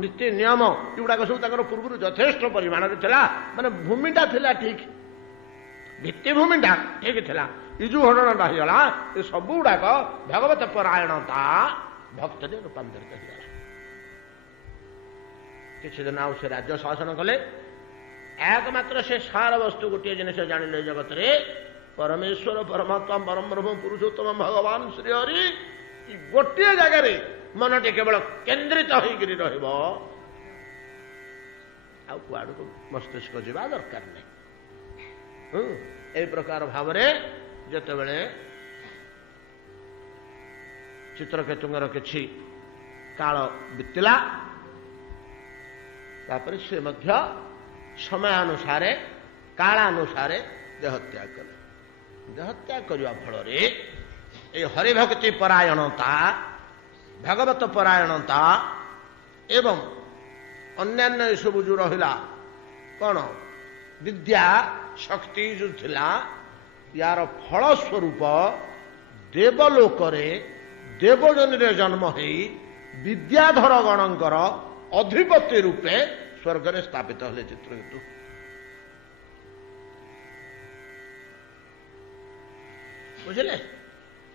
ନୀତି ନିୟମ ଏଗୁଡ଼ାକ ସବୁ ତାଙ୍କର ପୂର୍ବରୁ ଯଥେଷ୍ଟ ପରିମାଣରେ ଥିଲା। ମାନେ ଭୂମିଟା ଥିଲା ଠିକ୍, ଭିତ୍ତିଭୂମିଟା ଠିକ୍ ଥିଲା। ଏ ଯୋଉ ଘଟଣାଟା ହେଇଗଲା, ଏ ସବୁ ଗୁଡ଼ାକ ଭଗବତ ପରାୟଣତା ଭକ୍ତରେ ରୂପାନ୍ତରିତ ହେଇଗଲା। କିଛି ଦିନ ଆଉ ସେ ରାଜ୍ୟ ଶାସନ କଲେ। একমাত্র সে সার বস্তু গোটিয়ে জিনিস জানিলে জগতের, পরমেশ্বর পরমাত্মা পরম ব্রহ্ম পুরুষোত্তম ভগবান শ্রীহরি গোটিয়ে জায়গায় মনটি কেবল কেন্দ্রিত হইকি রহব, ଆଉ କୁଆଡ଼କୁ ମସ୍ତିଷ୍କ ଯିବା ଦରକାର ନାହିଁ। এই ପ୍ରକାର ଭାବରେ ଯେତେବେଳେ ଚିତ୍ରକେତୁଙ୍କର କିଛି କାଳ ବିତିଲା ତାପରେ ସେ ମଧ୍ୟ ସମୟାନୁସାରେ କାଳାନୁସାରେ ଦେହତ୍ୟାଗ କଲେ। ଦେହତ୍ୟାଗ କରିବା ଫଳରେ এই ହରିଭକ୍ତି ପରାୟଣତା ଭାଗବତ ପରାୟଣତା ଏବଂ ଅନ୍ୟାନ୍ୟ ଏସବୁ ଯେଉଁ ରହିଲା କ'ଣ ବିଦ୍ୟା ଶକ୍ତି ଯେଉଁ ଥିଲା ୟାର ଫଳ ସ୍ୱରୂପ ଦେବଲୋକରେ ଦେବଜନୀରେ ଜନ୍ମ ହେଇ ବିଦ୍ୟାଧର ଗଣଙ୍କର ଅଧିପତି ରୂପେ ସ୍ୱର୍ଗରେ ସ୍ଥାପିତ ହେଲେ ଚିତ୍ରକେତୁ। ବୁଝିଲେ?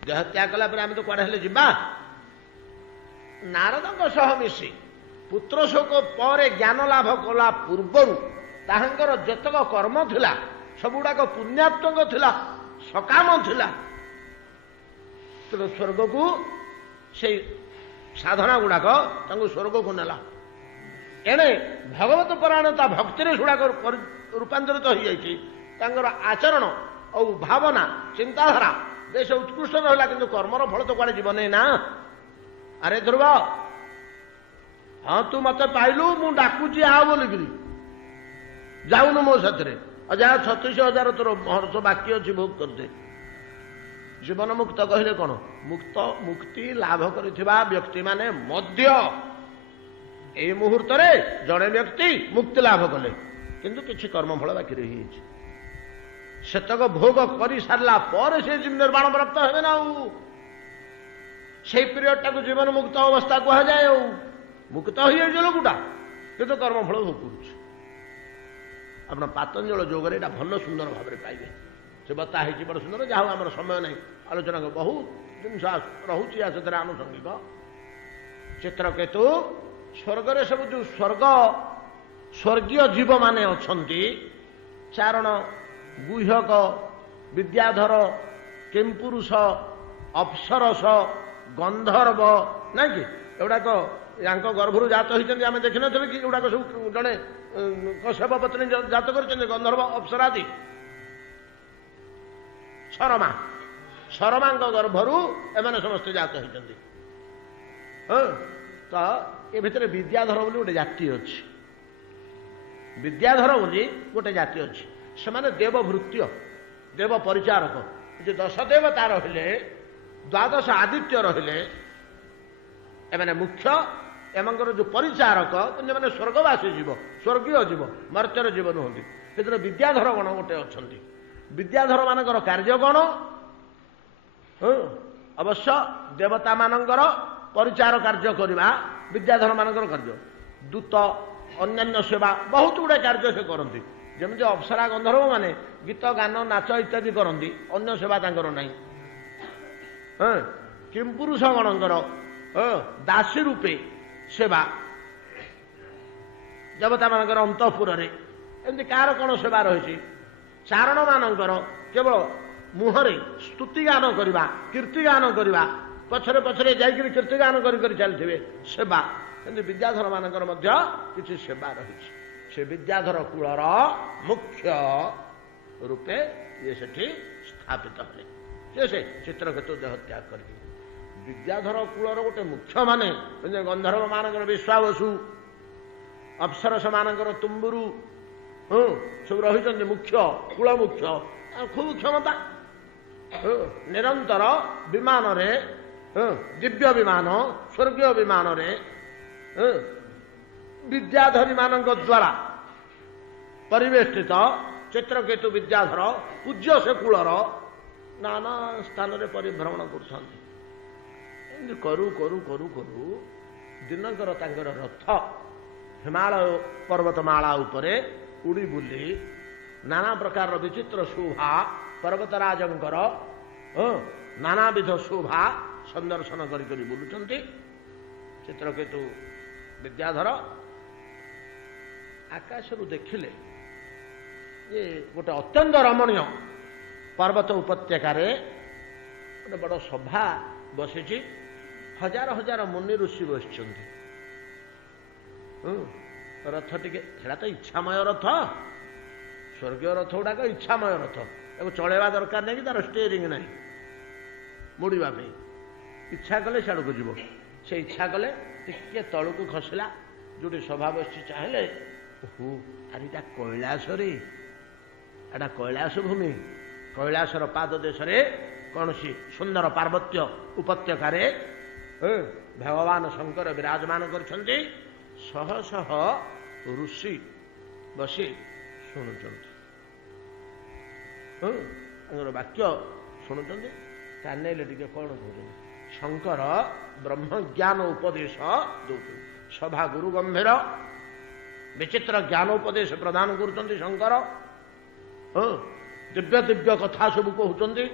ଦେହତ୍ୟାଗ କଲା ପରେ ଆମେ ତ କୁଆଡ଼େ ହେଲେ ଯିବା। ନାରଦଙ୍କ ସହ ମିଶି ପୁତ୍ର ଶୋକ ପରେ ଜ୍ଞାନ ଲାଭ କଲା ପୂର୍ବରୁ ତାହାଙ୍କର ଯେତକ କର୍ମ ଥିଲା ସବୁଗୁଡ଼ାକ ପୁଣ୍ୟାତ୍ମକ ଥିଲା, ସକାମ ଥିଲା। ସ୍ୱର୍ଗକୁ ସେଇ ସାଧନା ଗୁଡ଼ାକ ତାଙ୍କୁ ସ୍ୱର୍ଗକୁ ନେଲା। ଏଣେ ଭଗବତ ପରାୟଣତା ଭକ୍ତିରେ ସେଗୁଡ଼ାକ ରୂପାନ୍ତରିତ ହୋଇଯାଇଛି। ତାଙ୍କର ଆଚରଣ ଆଉ ଭାବନା ଚିନ୍ତାଧାରା ବେଶ ଉତ୍କୃଷ୍ଟ ରହିଲା, କିନ୍ତୁ କର୍ମର ଫଳ ତ କୁଆଡ଼େ ଯିବ ନାହିଁ ନା। ଆରେ ଧ୍ରୁବ, ହଁ ତୁ ମତେ ପାଇଲୁ, ମୁଁ ଡାକୁଛି ଆ ବୋଲିକିରି ଯାଉନୁ ମୋ ସାଥିରେ, ଆଉ ଯାହା 36,000 ତୋର ହର୍ଷ ବାକି ଅଛି ଭୋଗ କରିଦେ। ଜୀବନ ମୁକ୍ତ କହିଲେ କ'ଣ? ମୁକ୍ତି ଲାଭ କରିଥିବା ବ୍ୟକ୍ତିମାନେ ମଧ୍ୟ ଏଇ ମୁହୂର୍ତ୍ତରେ ଜଣେ ବ୍ୟକ୍ତି ମୁକ୍ତି ଲାଭ କଲେ, କିନ୍ତୁ କିଛି କର୍ମଫଳ ବାକି ରହିଯାଇଛି। ସେତକ ଭୋଗ କରି ସାରିଲା ପରେ ସେ ନିର୍ବାଣ ପ୍ରାପ୍ତ ହେବେ ନା। ଆଉ ସେଇ ପିରିୟଡଟାକୁ ଜୀବନ ମୁକ୍ତ ଅବସ୍ଥା କୁହାଯାଏ। ଆଉ ମୁକ୍ତ ହୋଇଯାଇଛି ଲୋକଟା, କିନ୍ତୁ କର୍ମଫଳ ଭୋଗ କରୁଛି। ଆପଣ ପାତଞ୍ଜଳ ଯୋଗରେ ଏଇଟା ଭଲ ସୁନ୍ଦର ଭାବରେ ପାଇବେ। ସେ ବତା ହେଇଛି ବଡ଼ ସୁନ୍ଦର। ଯାହା ହଉ ଆମର ସମୟ ନାହିଁ ଆଲୋଚନା, ବହୁତ ଜିନିଷ ରହୁଛି ଆ ସେଥିରେ ଆନୁଷଙ୍ଗିକ। ଚିତ୍ରକେତୁ ସ୍ୱର୍ଗରେ ସବୁ ଯେଉଁ ସ୍ୱର୍ଗୀୟ ଜୀବମାନେ ଅଛନ୍ତି, ଚାରଣ, ଗୁହ୍ୟକ, ବିଦ୍ୟାଧର, କେମ୍ପୁରୁଷ, ଅପ୍ସରସ, ଗନ୍ଧର୍ବ, ନାଇଁ କି ଏଗୁଡ଼ାକ ୟାଙ୍କ ଗର୍ଭରୁ ଜାତ ହୋଇଛନ୍ତି। ଆମେ ଦେଖିନଥିଲେ କି ଏଗୁଡ଼ାକ ସବୁ ଜଣେ କଶ୍ୟପ ପତ୍ନୀ ଜାତ କରିଛନ୍ତି, ଗନ୍ଧର୍ବ, ଅପ୍ସରାଦି। ଶରମାଙ୍କ ଗର୍ଭରୁ ଏମାନେ ସମସ୍ତେ ଜାତ ହୋଇଛନ୍ତି। ତ ଏ ଭିତରେ ବିଦ୍ୟାଧର ବୋଲି ଗୋଟେ ଜାତି ଅଛି। ବିଦ୍ୟାଧର ବୋଲି ଗୋଟେ ଜାତି ଅଛି। ସେମାନେ ଦେବଭୃତ୍ୟ, ଦେବ ପରିଚାରକ। ଯେ 10 ଦେବତା ରହିଲେ, 12 ଆଦିତ୍ୟ ରହିଲେ, ଏମାନେ ମୁଖ୍ୟ। ଏମାନଙ୍କର ଯେଉଁ ପରିଚାରକ, ସେମାନେ ସ୍ୱର୍ଗବାସୀ ଜୀବ, ସ୍ୱର୍ଗୀୟ ଜୀବ, ମର୍ତ୍ତ୍ୟର ଜୀବ ନୁହନ୍ତି। ସେଥିରେ ବିଦ୍ୟାଧର ଗଣ ଗୋଟେ ଅଛନ୍ତି। ବିଦ୍ୟାଧର ମାନଙ୍କର କାର୍ଯ୍ୟ କ'ଣ? ଅବଶ୍ୟ ଦେବତାମାନଙ୍କର ପରିଚାର କାର୍ଯ୍ୟ କରିବା ବିଦ୍ୟାଧର ମାନଙ୍କର କାର୍ଯ୍ୟ। ଦୂତ, ଅନ୍ୟାନ୍ୟ ସେବା, ବହୁତ ଗୁଡ଼ାଏ କାର୍ଯ୍ୟ ସେ କରନ୍ତି। ଯେମିତି ଅପ୍ସରା ଗନ୍ଧର୍ବ ମାନେ ଗୀତ, ଗାନ, ନାଚ ଇତ୍ୟାଦି କରନ୍ତି, ଅନ୍ୟ ସେବା ତାଙ୍କର ନାହିଁ। କିମ୍ପୁରୁଷ ଗଣଙ୍କର ଦାସୀ ରୂପେ ସେବା, ଦେବତାମାନଙ୍କର ଅନ୍ତଃପୁରରେ। ଏମିତି କାହାର କ'ଣ ସେବା ରହିଛି। ଚାରଣ ମାନଙ୍କର କେବଳ ମୁହଁରେ ସ୍ତୁତିଗାନ କରିବା, କୀର୍ତ୍ତିଗାନ କରିବା, ପଛରେ ପଛରେ ଯାଇକରି କୀର୍ତ୍ତିଗାନ କରି କରି ଚାଲିଥିବେ, ସେବା। କିନ୍ତୁ ବିଦ୍ୟାଧର ମାନଙ୍କର ମଧ୍ୟ କିଛି ସେବା ରହିଛି। ସେ ବିଦ୍ୟାଧର କୂଳର ମୁଖ୍ୟ ରୂପେ ଇଏ ସେଠି ସ୍ଥାପିତ ହେଲେ। ସେ ଚିତ୍ରକେତୁ ଦେହତ୍ୟାଗ କରିବେ। ବିଦ୍ୟାଧର କୂଳର ଗୋଟେ ମୁଖ୍ୟ ମାନେ ଗନ୍ଧର୍ବ ମାନଙ୍କର ବିଶ୍ୱାବସୁ, ଅପ୍ସରସ ମାନଙ୍କର ତୁମ୍ବୁରୁ, ସବୁ ରହିଛନ୍ତି ମୁଖ୍ୟ, କୂଳ ମୁଖ୍ୟ। ଖୁବ୍ କ୍ଷମତା। ନିରନ୍ତର ବିମାନରେ, ଦିବ୍ୟ ବିମାନ, ସ୍ୱର୍ଗୀୟ ବିମାନରେ ବିଦ୍ୟାଧରୀ ମାନଙ୍କ ଦ୍ୱାରା ପରିବେଷ୍ଟିତ ଚିତ୍ରକେତୁ ବିଦ୍ୟାଧର ପୂଜ୍ୟ ସେ କୂଳର ନାନା ସ୍ଥାନରେ ପରିଭ୍ରମଣ କରୁଥାନ୍ତି। ଏମିତି କରୁ କରୁ କରୁ କରୁ ଦିନକର ତାଙ୍କର ରଥ ହିମାଳୟ ପର୍ବତମାଳା ଉପରେ ଉଡ଼ି ବୁଲି ନାନା ପ୍ରକାରର ବିଚିତ୍ର ଶୋଭା, ପର୍ବତରାଜଙ୍କର ନାନାବିଧ ଶୋଭା ସନ୍ଦର୍ଶନ କରି କରି ବୁଲୁଛନ୍ତି। ଚିତ୍ରକେତୁ ବିଦ୍ୟାଧର ଆକାଶରୁ ଦେଖିଲେ ଯେ ଗୋଟେ ଅତ୍ୟନ୍ତ ରମଣୀୟ ପର୍ବତ ଉପତ୍ୟକାରେ ଗୋଟେ ବଡ଼ ସଭା ବସିଛି। ହଜାର ହଜାର ମୁନି ଋଷି ବସିଛନ୍ତି। ରଥ ଟିକେ, ସେଟା ତ ଇଚ୍ଛାମୟ ରଥ, ସ୍ୱର୍ଗୀୟ ରଥ ଗୁଡାକ ଇଚ୍ଛାମୟ ରଥ, ତାକୁ ଚଳେଇବା ଦରକାର ନାହିଁ କି ତାର ଷ୍ଟିୟରିଂ ନାହିଁ ମୋଡ଼ିବା ପାଇଁ। ଇଚ୍ଛା କଲେ ସିଆଡ଼କୁ ଯିବ। ସେ ଇଚ୍ଛା କଲେ ଟିକେ ତଳକୁ ଖସିଲା, ଯୋଉଠି ସଭା ବସିଛି ଚାହିଁଲେ ଓହୋ ଆରେ ଏଇଟା କୈଳାସରେ, ଏଇଟା କୈଳାସ ଭୂମି। କୈଳାସର ପାଦ ଦେଶରେ କୌଣସି ସୁନ୍ଦର ପାର୍ବତ୍ୟ ଉପତ୍ୟକାରେ ଭଗବାନ ଶଙ୍କର ବିରାଜମାନ କରିଛନ୍ତି। ଶହ ଶହ ଋଷି ବସି ଶୁଣୁଛନ୍ତି, ତାଙ୍କର ବାକ୍ୟ ଶୁଣୁଛନ୍ତି। କାନେଇଲେ ଟିକେ କଣ କହୁଛନ୍ତି? ଶଙ୍କର ବ୍ରହ୍ମଜ୍ଞାନ ଉପଦେଶ ଦଉଛନ୍ତି। ସଭା ଗୁରୁ ଗମ୍ଭୀର ବିଚିତ୍ର ଜ୍ଞାନ ଉପଦେଶ ପ୍ରଦାନ କରୁଛନ୍ତି ଶଙ୍କର। ଦିବ୍ୟ ଦିବ୍ୟ କଥା ସବୁ କହୁଛନ୍ତି।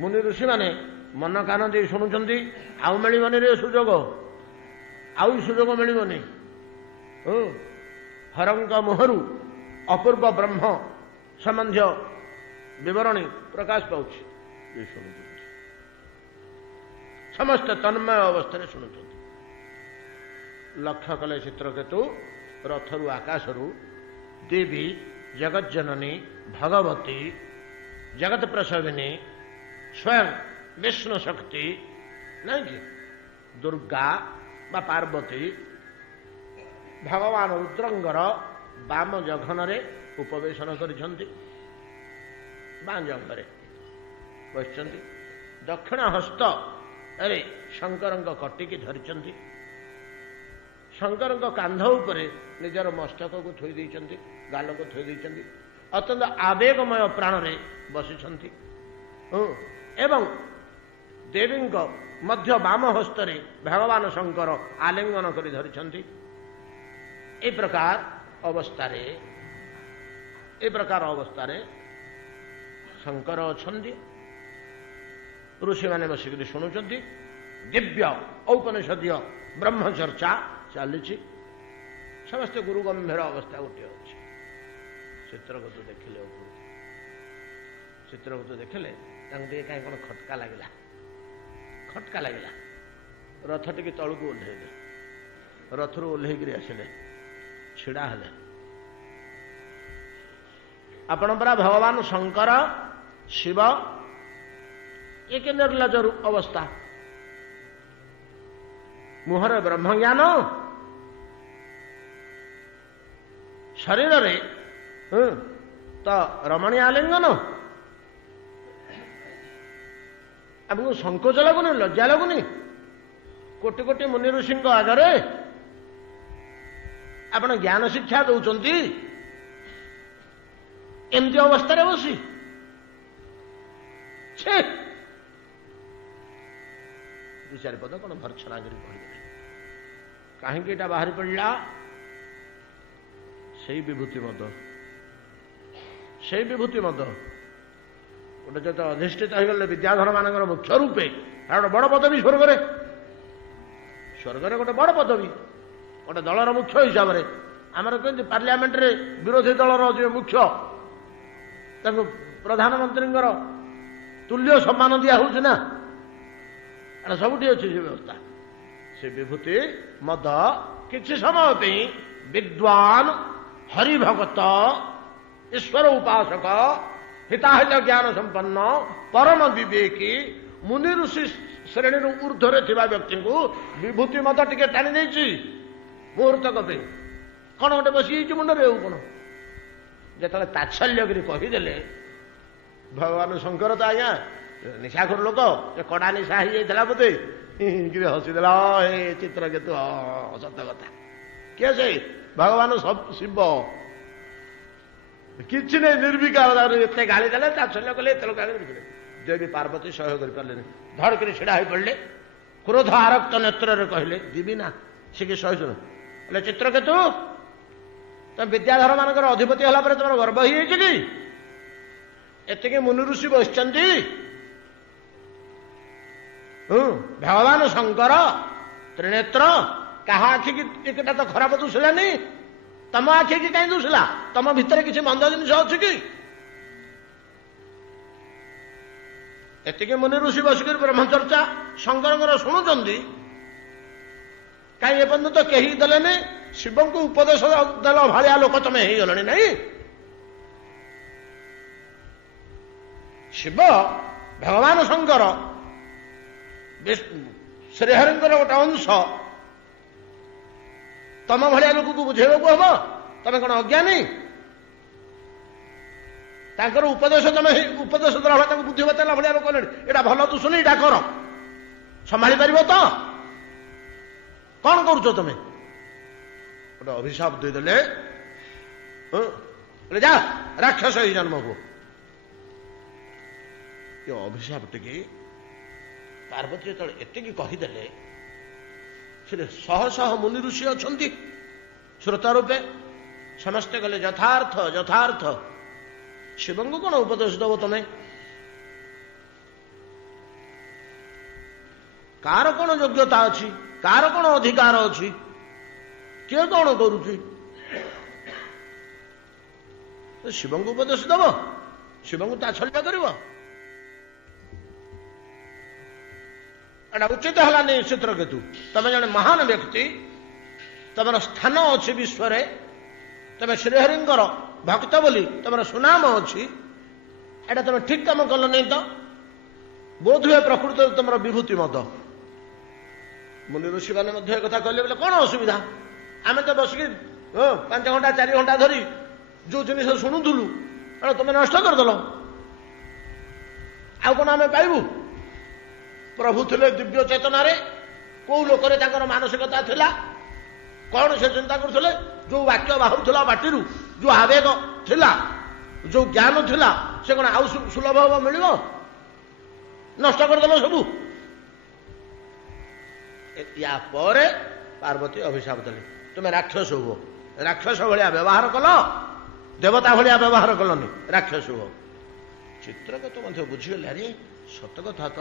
ମୁନି ଋଷିମାନେ ମନ କାନ ଦେଇ ଶୁଣୁଛନ୍ତି। ଆଉ ମିଳିବନି ରେ ସୁଯୋଗ, ଆଉ ସୁଯୋଗ ମିଳିବନି। ହରଙ୍କ ମୁହଁରୁ ଅପୂର୍ବ ବ୍ରହ୍ମ ସମ୍ବନ୍ଧୀୟ ବିବରଣୀ ପ୍ରକାଶ ପାଉଛି। ଶୁଣୁଛନ୍ତି ସମସ୍ତେ ତନ୍ମୟ ଅବସ୍ଥାରେ ଶୁଣୁଛନ୍ତି। ଲକ୍ଷ୍ୟ କଲେ ଚିତ୍ରକେତୁ ରଥରୁ ଆକାଶରୁ ଦେବୀ ଜଗଜ୍ଜନନୀ ଭଗବତୀ ଜଗତ ପ୍ରସବିନୀ ସ୍ୱୟଂ ବିଷ୍ଣୁ ଶକ୍ତି ନାଇଁ କି ଦୁର୍ଗା ବା ପାର୍ବତୀ ଭଗବାନ ରୁଦ୍ରଙ୍କର ବାମ ଜଘନରେ ଉପବେଶନ କରିଛନ୍ତି। ବାମ ଜଘରେ ବସିଛନ୍ତି। ଦକ୍ଷିଣ ହସ୍ତରେ ଶଙ୍କରଙ୍କ କଟିକି ଧରିଛନ୍ତି। ଶଙ୍କରଙ୍କ କାନ୍ଧ ଉପରେ ନିଜର ମସ୍ତକକୁ ଥୋଇ ଦେଇଛନ୍ତି, ଗାଲକୁ ଥୋଇ ଦେଇଛନ୍ତି। ଅତ୍ୟନ୍ତ ଆବେଗମୟ ପ୍ରାଣରେ ବସିଛନ୍ତି। ଏବଂ ଦେବୀଙ୍କ ମଧ୍ୟ ବାମ ହସ୍ତରେ ଭଗବାନ ଶଙ୍କର ଆଲିଙ୍ଗନ କରି ଧରିଛନ୍ତି। ଏ ପ୍ରକାର ଅବସ୍ଥାରେ ଶଙ୍କର ଅଛନ୍ତି। ଋଷିମାନେ ବସିକରି ଶୁଣୁଛନ୍ତି। ଦିବ୍ୟ ଔପନିଷଦୀୟ ବ୍ରହ୍ମଚର୍ଚ୍ଚା ଚାଲିଛି। ସମସ୍ତେ ଗୁରୁ ଗମ୍ଭୀର ଅବସ୍ଥା ଗୋଟିଏ ଅଛି। ଚିତ୍ରକୂଟ ଦେଖିଲେ ଉପରକୁ, ଚିତ୍ରକୂଟ ଦେଖିଲେ ତାଙ୍କୁ ଟିକେ କାହିଁ କ'ଣ ଖଟକା ଲାଗିଲା। ରଥ ଟିକେ ତଳକୁ ଓହ୍ଲେଇଲେ। ରଥରୁ ଓହ୍ଲେଇକିରି ଆସିଲେ, ଛିଡ଼ା ହେଲେ। ଆପଣ ପରା ଭଗବାନ ଶଙ୍କର ଶିବ, ଏ କି ନିର୍ଲଜ ଅବସ୍ଥା। ମୁହଁରେ ବ୍ରହ୍ମଜ୍ଞାନ, ଶରୀରରେ ତ ରମଣୀୟ ଆଲିଙ୍ଗନ। ଆପଣଙ୍କୁ ସଂକୋଚ ଲାଗୁନି, ଲଜ୍ଜା ଲାଗୁନି? କୋଟି କୋଟି ମୁନି ଋଷିଙ୍କ ଆଗରେ ଆପଣ ଜ୍ଞାନ ଶିକ୍ଷା ଦଉଛନ୍ତି ଏମିତି ଅବସ୍ଥାରେ ବସି। ଦୁଇ ଚାରି ପଦ କଣ ଭର୍ଚ୍ଛନା କରି କହିଦେଲେ। କାହିଁକି ଏଇଟା ବାହାରି ପଡ଼ିଲା? ସେଇ ବିଭୂତି ମଦ ଗୋଟେ ଯେତେ ଅଧିଷ୍ଠିତ ହେଇଗଲେ ବିଦ୍ୟାଧର ମାନଙ୍କର ମୁଖ୍ୟ ରୂପେ, ଗୋଟେ ବଡ ପଦବୀ ସ୍ୱର୍ଗରେ ଗୋଟେ ବଡ ପଦବୀ, ଗୋଟେ ଦଳର ମୁଖ୍ୟ ହିସାବରେ। ଆମର କେମିତି ପାର୍ଲିଆମେଣ୍ଟରେ ବିରୋଧୀ ଦଳର ଯିଏ ମୁଖ୍ୟ, ତାଙ୍କୁ ପ୍ରଧାନମନ୍ତ୍ରୀଙ୍କର ତୁଲ୍ୟ ସମ୍ମାନ ଦିଆ ହଉଛି ନା, ଏଟା ସବୁଠି ଅଛି ସେ ବ୍ୟବସ୍ଥା। ସେ ବିଭୂତି ମଦ କିଛି ସମୟ ପାଇଁ ବିଦ୍ୱାନ, ହରିଭଗତ, ଈଶ୍ୱର ଉପାସକ, ହିତାହିତ ଜ୍ଞାନ ସମ୍ପନ୍ନ, ପରମ ବିବେକୀ, ମୁନି ଋଷି ଶ୍ରେଣୀରୁ ଊର୍ଦ୍ଧ୍ୱରେ ଥିବା ବ୍ୟକ୍ତିଙ୍କୁ ବିଭୂତି ମଦ ଟିକେ ଟାଣି ଦେଇଛି ମୁହୂର୍ତ୍ତକ ପାଇଁ। କଣ ଗୋଟେ ବସିଯାଇଛି ମୁଣ୍ଡରେ? ଆଉ କଣ? ଯେତେବେଳେ ତାଚ୍ଛଲ୍ୟ କରି କହିଦେଲେ, ଭଗବାନ ଶଙ୍କର ତ ଆଜ୍ଞା ନିଶାଖୋର ଲୋକ, ସେ କଡା ନିଶା ହେଇଯାଇଥିଲା ବୋଧେ, ହସିଦେଲା। ଏ ଚିତ୍ରକେତୁ, ସତ କଥା। କିଏ ସେ? ଭଗବାନ ଶିବ। କିଛି ନାହିଁ, ନିର୍ବିକାର। ଏତେ ଗାଳି ଦେଲେ, ତାଚ୍ଛଲ୍ୟ କଲେ, ଏତେ ଲୋକ ଆଗରେ ବୁଝିଲେ। ଦେବୀ ପାର୍ବତୀ ସହ୍ୟ କରିପାରିଲେନି, ଧଡ଼ କରି ଛିଡ଼ା ହୋଇ ପଡ଼ିଲେ। କ୍ରୋଧ ଆରକ୍ତ ନେତ୍ରରେ କହିଲେ, ଦିବି ନା ସେ କି ସହିଷ୍ଣୁ ହେଲେ ଚିତ୍ରକେତୁ, ତମେ ବିଦ୍ୟାଧର ମାନଙ୍କର ଅଧିପତି ହେଲା ପରେ ତମର ଗର୍ବ ହେଇଯାଇଛି କି? ଏତିକି ମୁନି ଋଷି ବସିଛନ୍ତି। ଭଗବାନ ଶଙ୍କର ତ୍ରିନେତ୍ର, କାହା ଆଖିକି ଟିକେଟା ତ ଖରାପ ଦୁଶିଲାନି? ତମ ଆଖିକି କାହିଁ ଦୁଶିଲା? ତମ ଭିତରେ କିଛି ମନ୍ଦ ଜିନିଷ ଅଛି କି? ଏତିକି ମୁନି ଋଷି ବସିକରି ବ୍ରହ୍ମଚର୍ଚ୍ଚା ଶଙ୍କରଙ୍କର ଶୁଣୁଛନ୍ତି। କାହିଁ ଏପର୍ଯ୍ୟନ୍ତ କେହି ଦେଲେନି? ଶିବଙ୍କୁ ଉପଦେଶ ଦେଲ ଭଳିଆ ଲୋକ ତମେ ହେଇଗଲଣି, ନାଇଁ? ଶିବ ଭଗବାନ ଶଙ୍କର ଶ୍ରୀହରିଙ୍କର ଗୋଟେ ଅଂଶ ତମ ଭଳିଆ ଲୋକକୁ ବୁଝେଇବାକୁ ହବ? ତମେ କଣ ଅଜ୍ଞାନୀ? ତାଙ୍କର ଉପଦେଶ ତମେ ଉପଦେଶ ଦ୍ୱାରା ତାଙ୍କୁ ବୁଦ୍ଧି ବତେଇଲା ଭଳିଆ ଲୋକ କଲେଣି। ଏଇଟା ଭଲ ଦୁଶୁନି, ଏଇଟା କର। ସମ୍ଭାଳି ପାରିବ ତ? କଣ କରୁଛ ତମେ? ଗୋଟେ ଅଭିଶାପ ଦେଇଦେଲେ, ଯା ରାକ୍ଷସ ହେଇ ଜନ୍ମ ହୁଅ। ଏ ଅଭିଶାପ ଟିକେ ପାର୍ବତୀ ଯେତେବେଳେ ଏତିକି କହିଦେଲେ, ସେଠି ଶହ ଶହ ମୁନି ଋଷି ଅଛନ୍ତି ଶ୍ରୋତା ରୂପେ, ସମସ୍ତେ ଗଲେ ଯଥାର୍ଥ ଯଥାର୍ଥ। ଶିବଙ୍କୁ କଣ ଉପଦେଶ ଦବ ତମେ? କାର କଣ ଯୋଗ୍ୟତା ଅଛି? କାର କଣ ଅଧିକାର ଅଛି? କିଏ କଣ କରୁଛି? ଶିବଙ୍କୁ ଉପଦେଶ ଦବ? ଶିବଙ୍କୁ ତାଚ୍ଛଲ୍ୟ କରିବ? ଏଟା ଉଚିତ ହେଲାନି। ଚିତ୍ରକେତୁ, ତମେ ଜଣେ ମହାନ ବ୍ୟକ୍ତି, ତମର ସ୍ଥାନ ଅଛି ବିଶ୍ୱରେ, ତମେ ଶ୍ରୀହରିଙ୍କର ଭକ୍ତ ବୋଲି ତମର ସୁନାମ ଅଛି। ଏଟା ତମେ ଠିକ କାମ କଲନି ତ? ବୋଧହୁଏ ପ୍ରକୃତରେ ତମର ବିଭୂତି ମଦ। ମୁନି ଋଷି ମାନେ ମଧ୍ୟ ଏକଥା କହିଲେ ବୋଲେ କଣ ଅସୁବିଧା? ଆମେ ତ ବସିକି 5 ଘଣ୍ଟା 4 ଘଣ୍ଟା ଧରି ଯୋଉ ଜିନିଷ ଶୁଣୁଥିଲୁ, ତମେ ନଷ୍ଟ କରିଦେଲ। ଆଉ କଣ ଆମେ ପାଇବୁ? ପ୍ରଭୁ ଥିଲେ ଦିବ୍ୟ ଚେତନାରେ, କୋଉ ଲୋକରେ ତାଙ୍କର ମାନସିକତା ଥିଲା, କଣ ସେ ଚିନ୍ତା କରୁଥିଲେ? ଯୋଉ ବାକ୍ୟ ବାହାରୁଥିଲା ପାଟିରୁ, ଯୋଉ ଆବେଗ ଥିଲା, ଯୋଉ ଜ୍ଞାନ ଥିଲା, ସେ କଣ ଆଉ ସୁଲଭ ହବ, ମିଳିବ? ନଷ୍ଟ କରିଦେଲ ସବୁ। ୟା ପରେ ପାର୍ବତୀ ଅଭିଶାପ ଦେଲେ, ତୁମେ ରାକ୍ଷସ ହୁଅ। ରାକ୍ଷସ ଭଳିଆ ବ୍ୟବହାର କଲ, ଦେବତା ଭଳିଆ ବ୍ୟବହାର କଲନି, ରାକ୍ଷସ ହୁଅ। ଚିତ୍ରକେତୁ ମଧ୍ୟ ବୁଝିଗଲେ, ଆରେ ସତ କଥା ତ,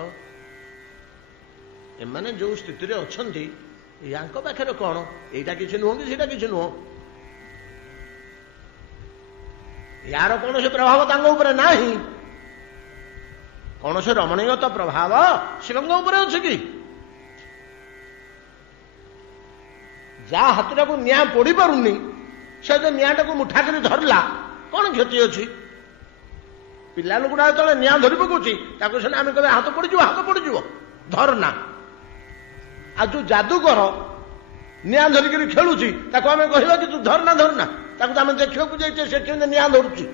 ଏମାନେ ଯୋଉ ସ୍ଥିତିରେ ଅଛନ୍ତି, ୟାଙ୍କ ପାଖରେ କଣ? ଏଇଟା କିଛି ନୁହଁ କି ସେଇଟା କିଛି ନୁହଁ। ୟାର କୌଣସି ପ୍ରଭାବ ତାଙ୍କ ଉପରେ ନାହିଁ। କୌଣସି ରମଣୀୟତ ପ୍ରଭାବ ଶିବଙ୍କ ଉପରେ ଅଛି କି? ଯାହା ହାତଟାକୁ ନିଆଁ ପୋଡ଼ି ପାରୁନି, ସେ ଯେ ନିଆଁଟାକୁ ମୁଠା କରି ଧରିଲା, କଣ କ୍ଷତି ଅଛି? ପିଲା ଲୋକଟା ଯେତେବେଳେ ନିଆଁ ଧରି ପକଉଛି, ତାକୁ ସିନା ଆମେ କହିବା ହାତ ପୋଡ଼ିଯିବ, ହାତ ପୋଡ଼ିଯିବ, ଧରନା। ଆଉ ଯୋଉ ଯାଦୁକର ନିଆଁ ଧରିକିରି ଖେଳୁଛି, ତାକୁ ଆମେ କହିବା କି ତୁ ଧରନା ଧରନା? ତାକୁ ତ ଆମେ ଦେଖିବାକୁ ଯାଇଛେ ସେ କେମିତି ନିଆଁ ଧରୁଛି।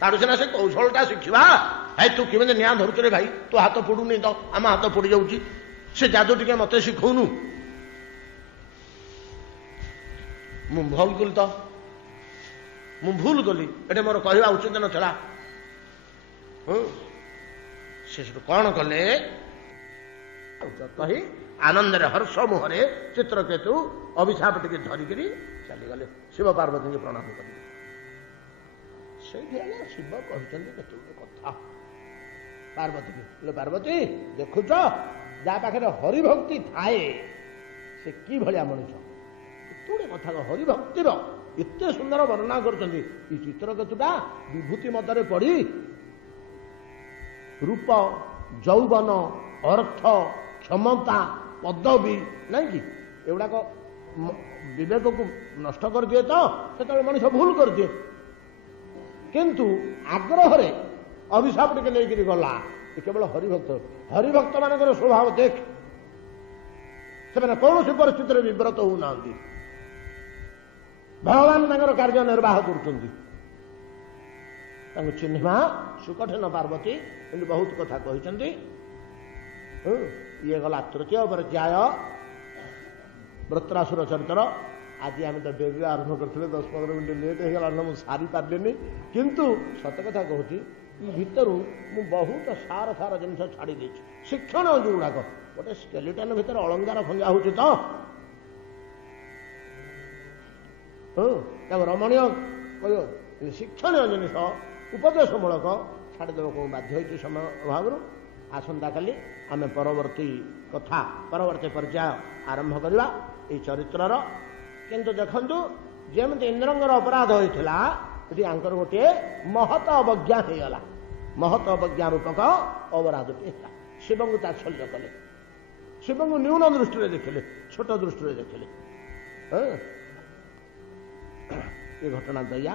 ତାଠୁ ସିନା ସେ କୌଶଳଟା ଶିଖିବା। ଭାଇ ତୁ କେମିତି ନିଆଁ ଧରୁଛୁ ରେ ଭାଇ, ତୋ ହାତ ପୋଡୁନି ତ, ଆମ ହାତ ପୋଡ଼ି ଯାଉଛି, ସେ ଯାଦୁ ଟିକେ ମତେ ଶିଖଉନୁ। ମୁଁ ଭୁଲ କଲି ତ, ମୁଁ ଭୁଲ କଲି, ଏଠି ମୋର କହିବା ଉଚିତ ନଥିଲା। ସେ ସେଠୁ କଣ କଲେ? କହି ଆନନ୍ଦରେ ହର୍ଷ ମୁହଁରେ ଚିତ୍ରକେତୁ ଅଭିଶାପ ଟିକେ ଧରିକିରି ଚାଲିଗଲେ ଶିବ ପାର୍ବତୀଙ୍କୁ ପ୍ରଣାମ କରି। ସେଇଠି ଆଜ୍ଞା ଶିବ କହିଛନ୍ତି କେତେ ଗୋଟେ କଥା ପାର୍ବତୀକୁ, ପାର୍ବତୀ ଦେଖୁଛ, ଯାହା ପାଖରେ ହରିଭକ୍ତି ଥାଏ ସେ କି ଭଳିଆ ମଣିଷ। କେତେ ଗୋଟେ କଥା ହରିଭକ୍ତିର ଏତେ ସୁନ୍ଦର ବର୍ଣ୍ଣନା କରୁଛନ୍ତି। ଏ ଚିତ୍ରକେତୁଟା ବିଭୂତି ମତରେ ପଡ଼ି ରୂପ, ଯୌବନ, ଅର୍ଥ, କ୍ଷମତା, ପଦବୀ ନାଇଁ କି, ଏଗୁଡାକ ବିବେକକୁ ନଷ୍ଟ କରିଦିଏ ତ, ସେତେବେଳେ ମଣିଷ ଭୁଲ କରିଦିଏ। କିନ୍ତୁ ଆଗ୍ରହରେ ଅଭିଶାପ ଟିକେ ନେଇକରି ଗଲା। କେବଳ ହରିଭକ୍ତ, ହରିଭକ୍ତ ମାନଙ୍କର ସ୍ୱଭାବ ଦେଖ, ସେମାନେ କୌଣସି ପରିସ୍ଥିତିରେ ବିବ୍ରତ ହଉନାହାନ୍ତି। ଭଗବାନ ତାଙ୍କର କାର୍ଯ୍ୟ ନିର୍ବାହ କରୁଛନ୍ତି। ତାଙ୍କୁ ଚିହ୍ନିବା ସୁକଠିନ। ପାର୍ବତୀ କିନ୍ତୁ ବହୁତ କଥା କହିଛନ୍ତି। ଇଏ ଗଲା ତୃତୀୟ ପର୍ଯ୍ୟାୟ ବୃତ୍ରାସୁର ଚରିତ୍ର। ଆଜି ଆମେ ତ ଡେରିରେ ଆରମ୍ଭ କରିଥିଲେ, 10-15 ମିନିଟ୍ ଲେଟ୍ ହେଇଗଲା, ମୁଁ ସାରି ପାରିଲିନି। କିନ୍ତୁ ସତ କଥା କହୁଛି, ଇ ଭିତରୁ ମୁଁ ବହୁତ ସାର ସାର ଜିନିଷ ଛାଡ଼ି ଦେଇଛି। ଶିକ୍ଷଣ ଯୋଉଗୁଡ଼ାକ, ଗୋଟେ ସ୍କେଲିଟନ ଭିତରେ ଅଳଙ୍କାର ଖଞ୍ଜା ହଉଛି ତ, ତାକୁ ରମଣୀୟ କହିବ, ଶିକ୍ଷଣୀୟ ଜିନିଷ, ଉପଦେଶମୂଳକ ଛାଡ଼ିଦେବାକୁ ବାଧ୍ୟ ହୋଇଛି ସମୟ ଅଭାବରୁ। ଆସନ୍ତାକାଲି ଆମେ ପରବର୍ତ୍ତୀ କଥା, ପରବର୍ତ୍ତୀ ପର୍ଯ୍ୟାୟ ଆରମ୍ଭ କରିବା ଏହି ଚରିତ୍ରର। କିନ୍ତୁ ଦେଖନ୍ତୁ, ଯେମିତି ଇନ୍ଦ୍ରଙ୍କର ଅପରାଧ ହୋଇଥିଲା, ଏଠି ଆଙ୍କର ଗୋଟିଏ ମହତ ଅବଜ୍ଞା ହେଇଗଲା। ମହତ ଅବଜ୍ଞା ରୂପକ ଅପରାଧଟି ହେଲା। ଶିବଙ୍କୁ ତାଚ୍ଛଲ୍ୟ କଲେ, ଶିବଙ୍କୁ ନ୍ୟୁନ ଦୃଷ୍ଟିରେ ଦେଖିଲେ, ଛୋଟ ଦୃଷ୍ଟିରେ ଦେଖିଲେ। ଏ ଘଟଣା ଦୟା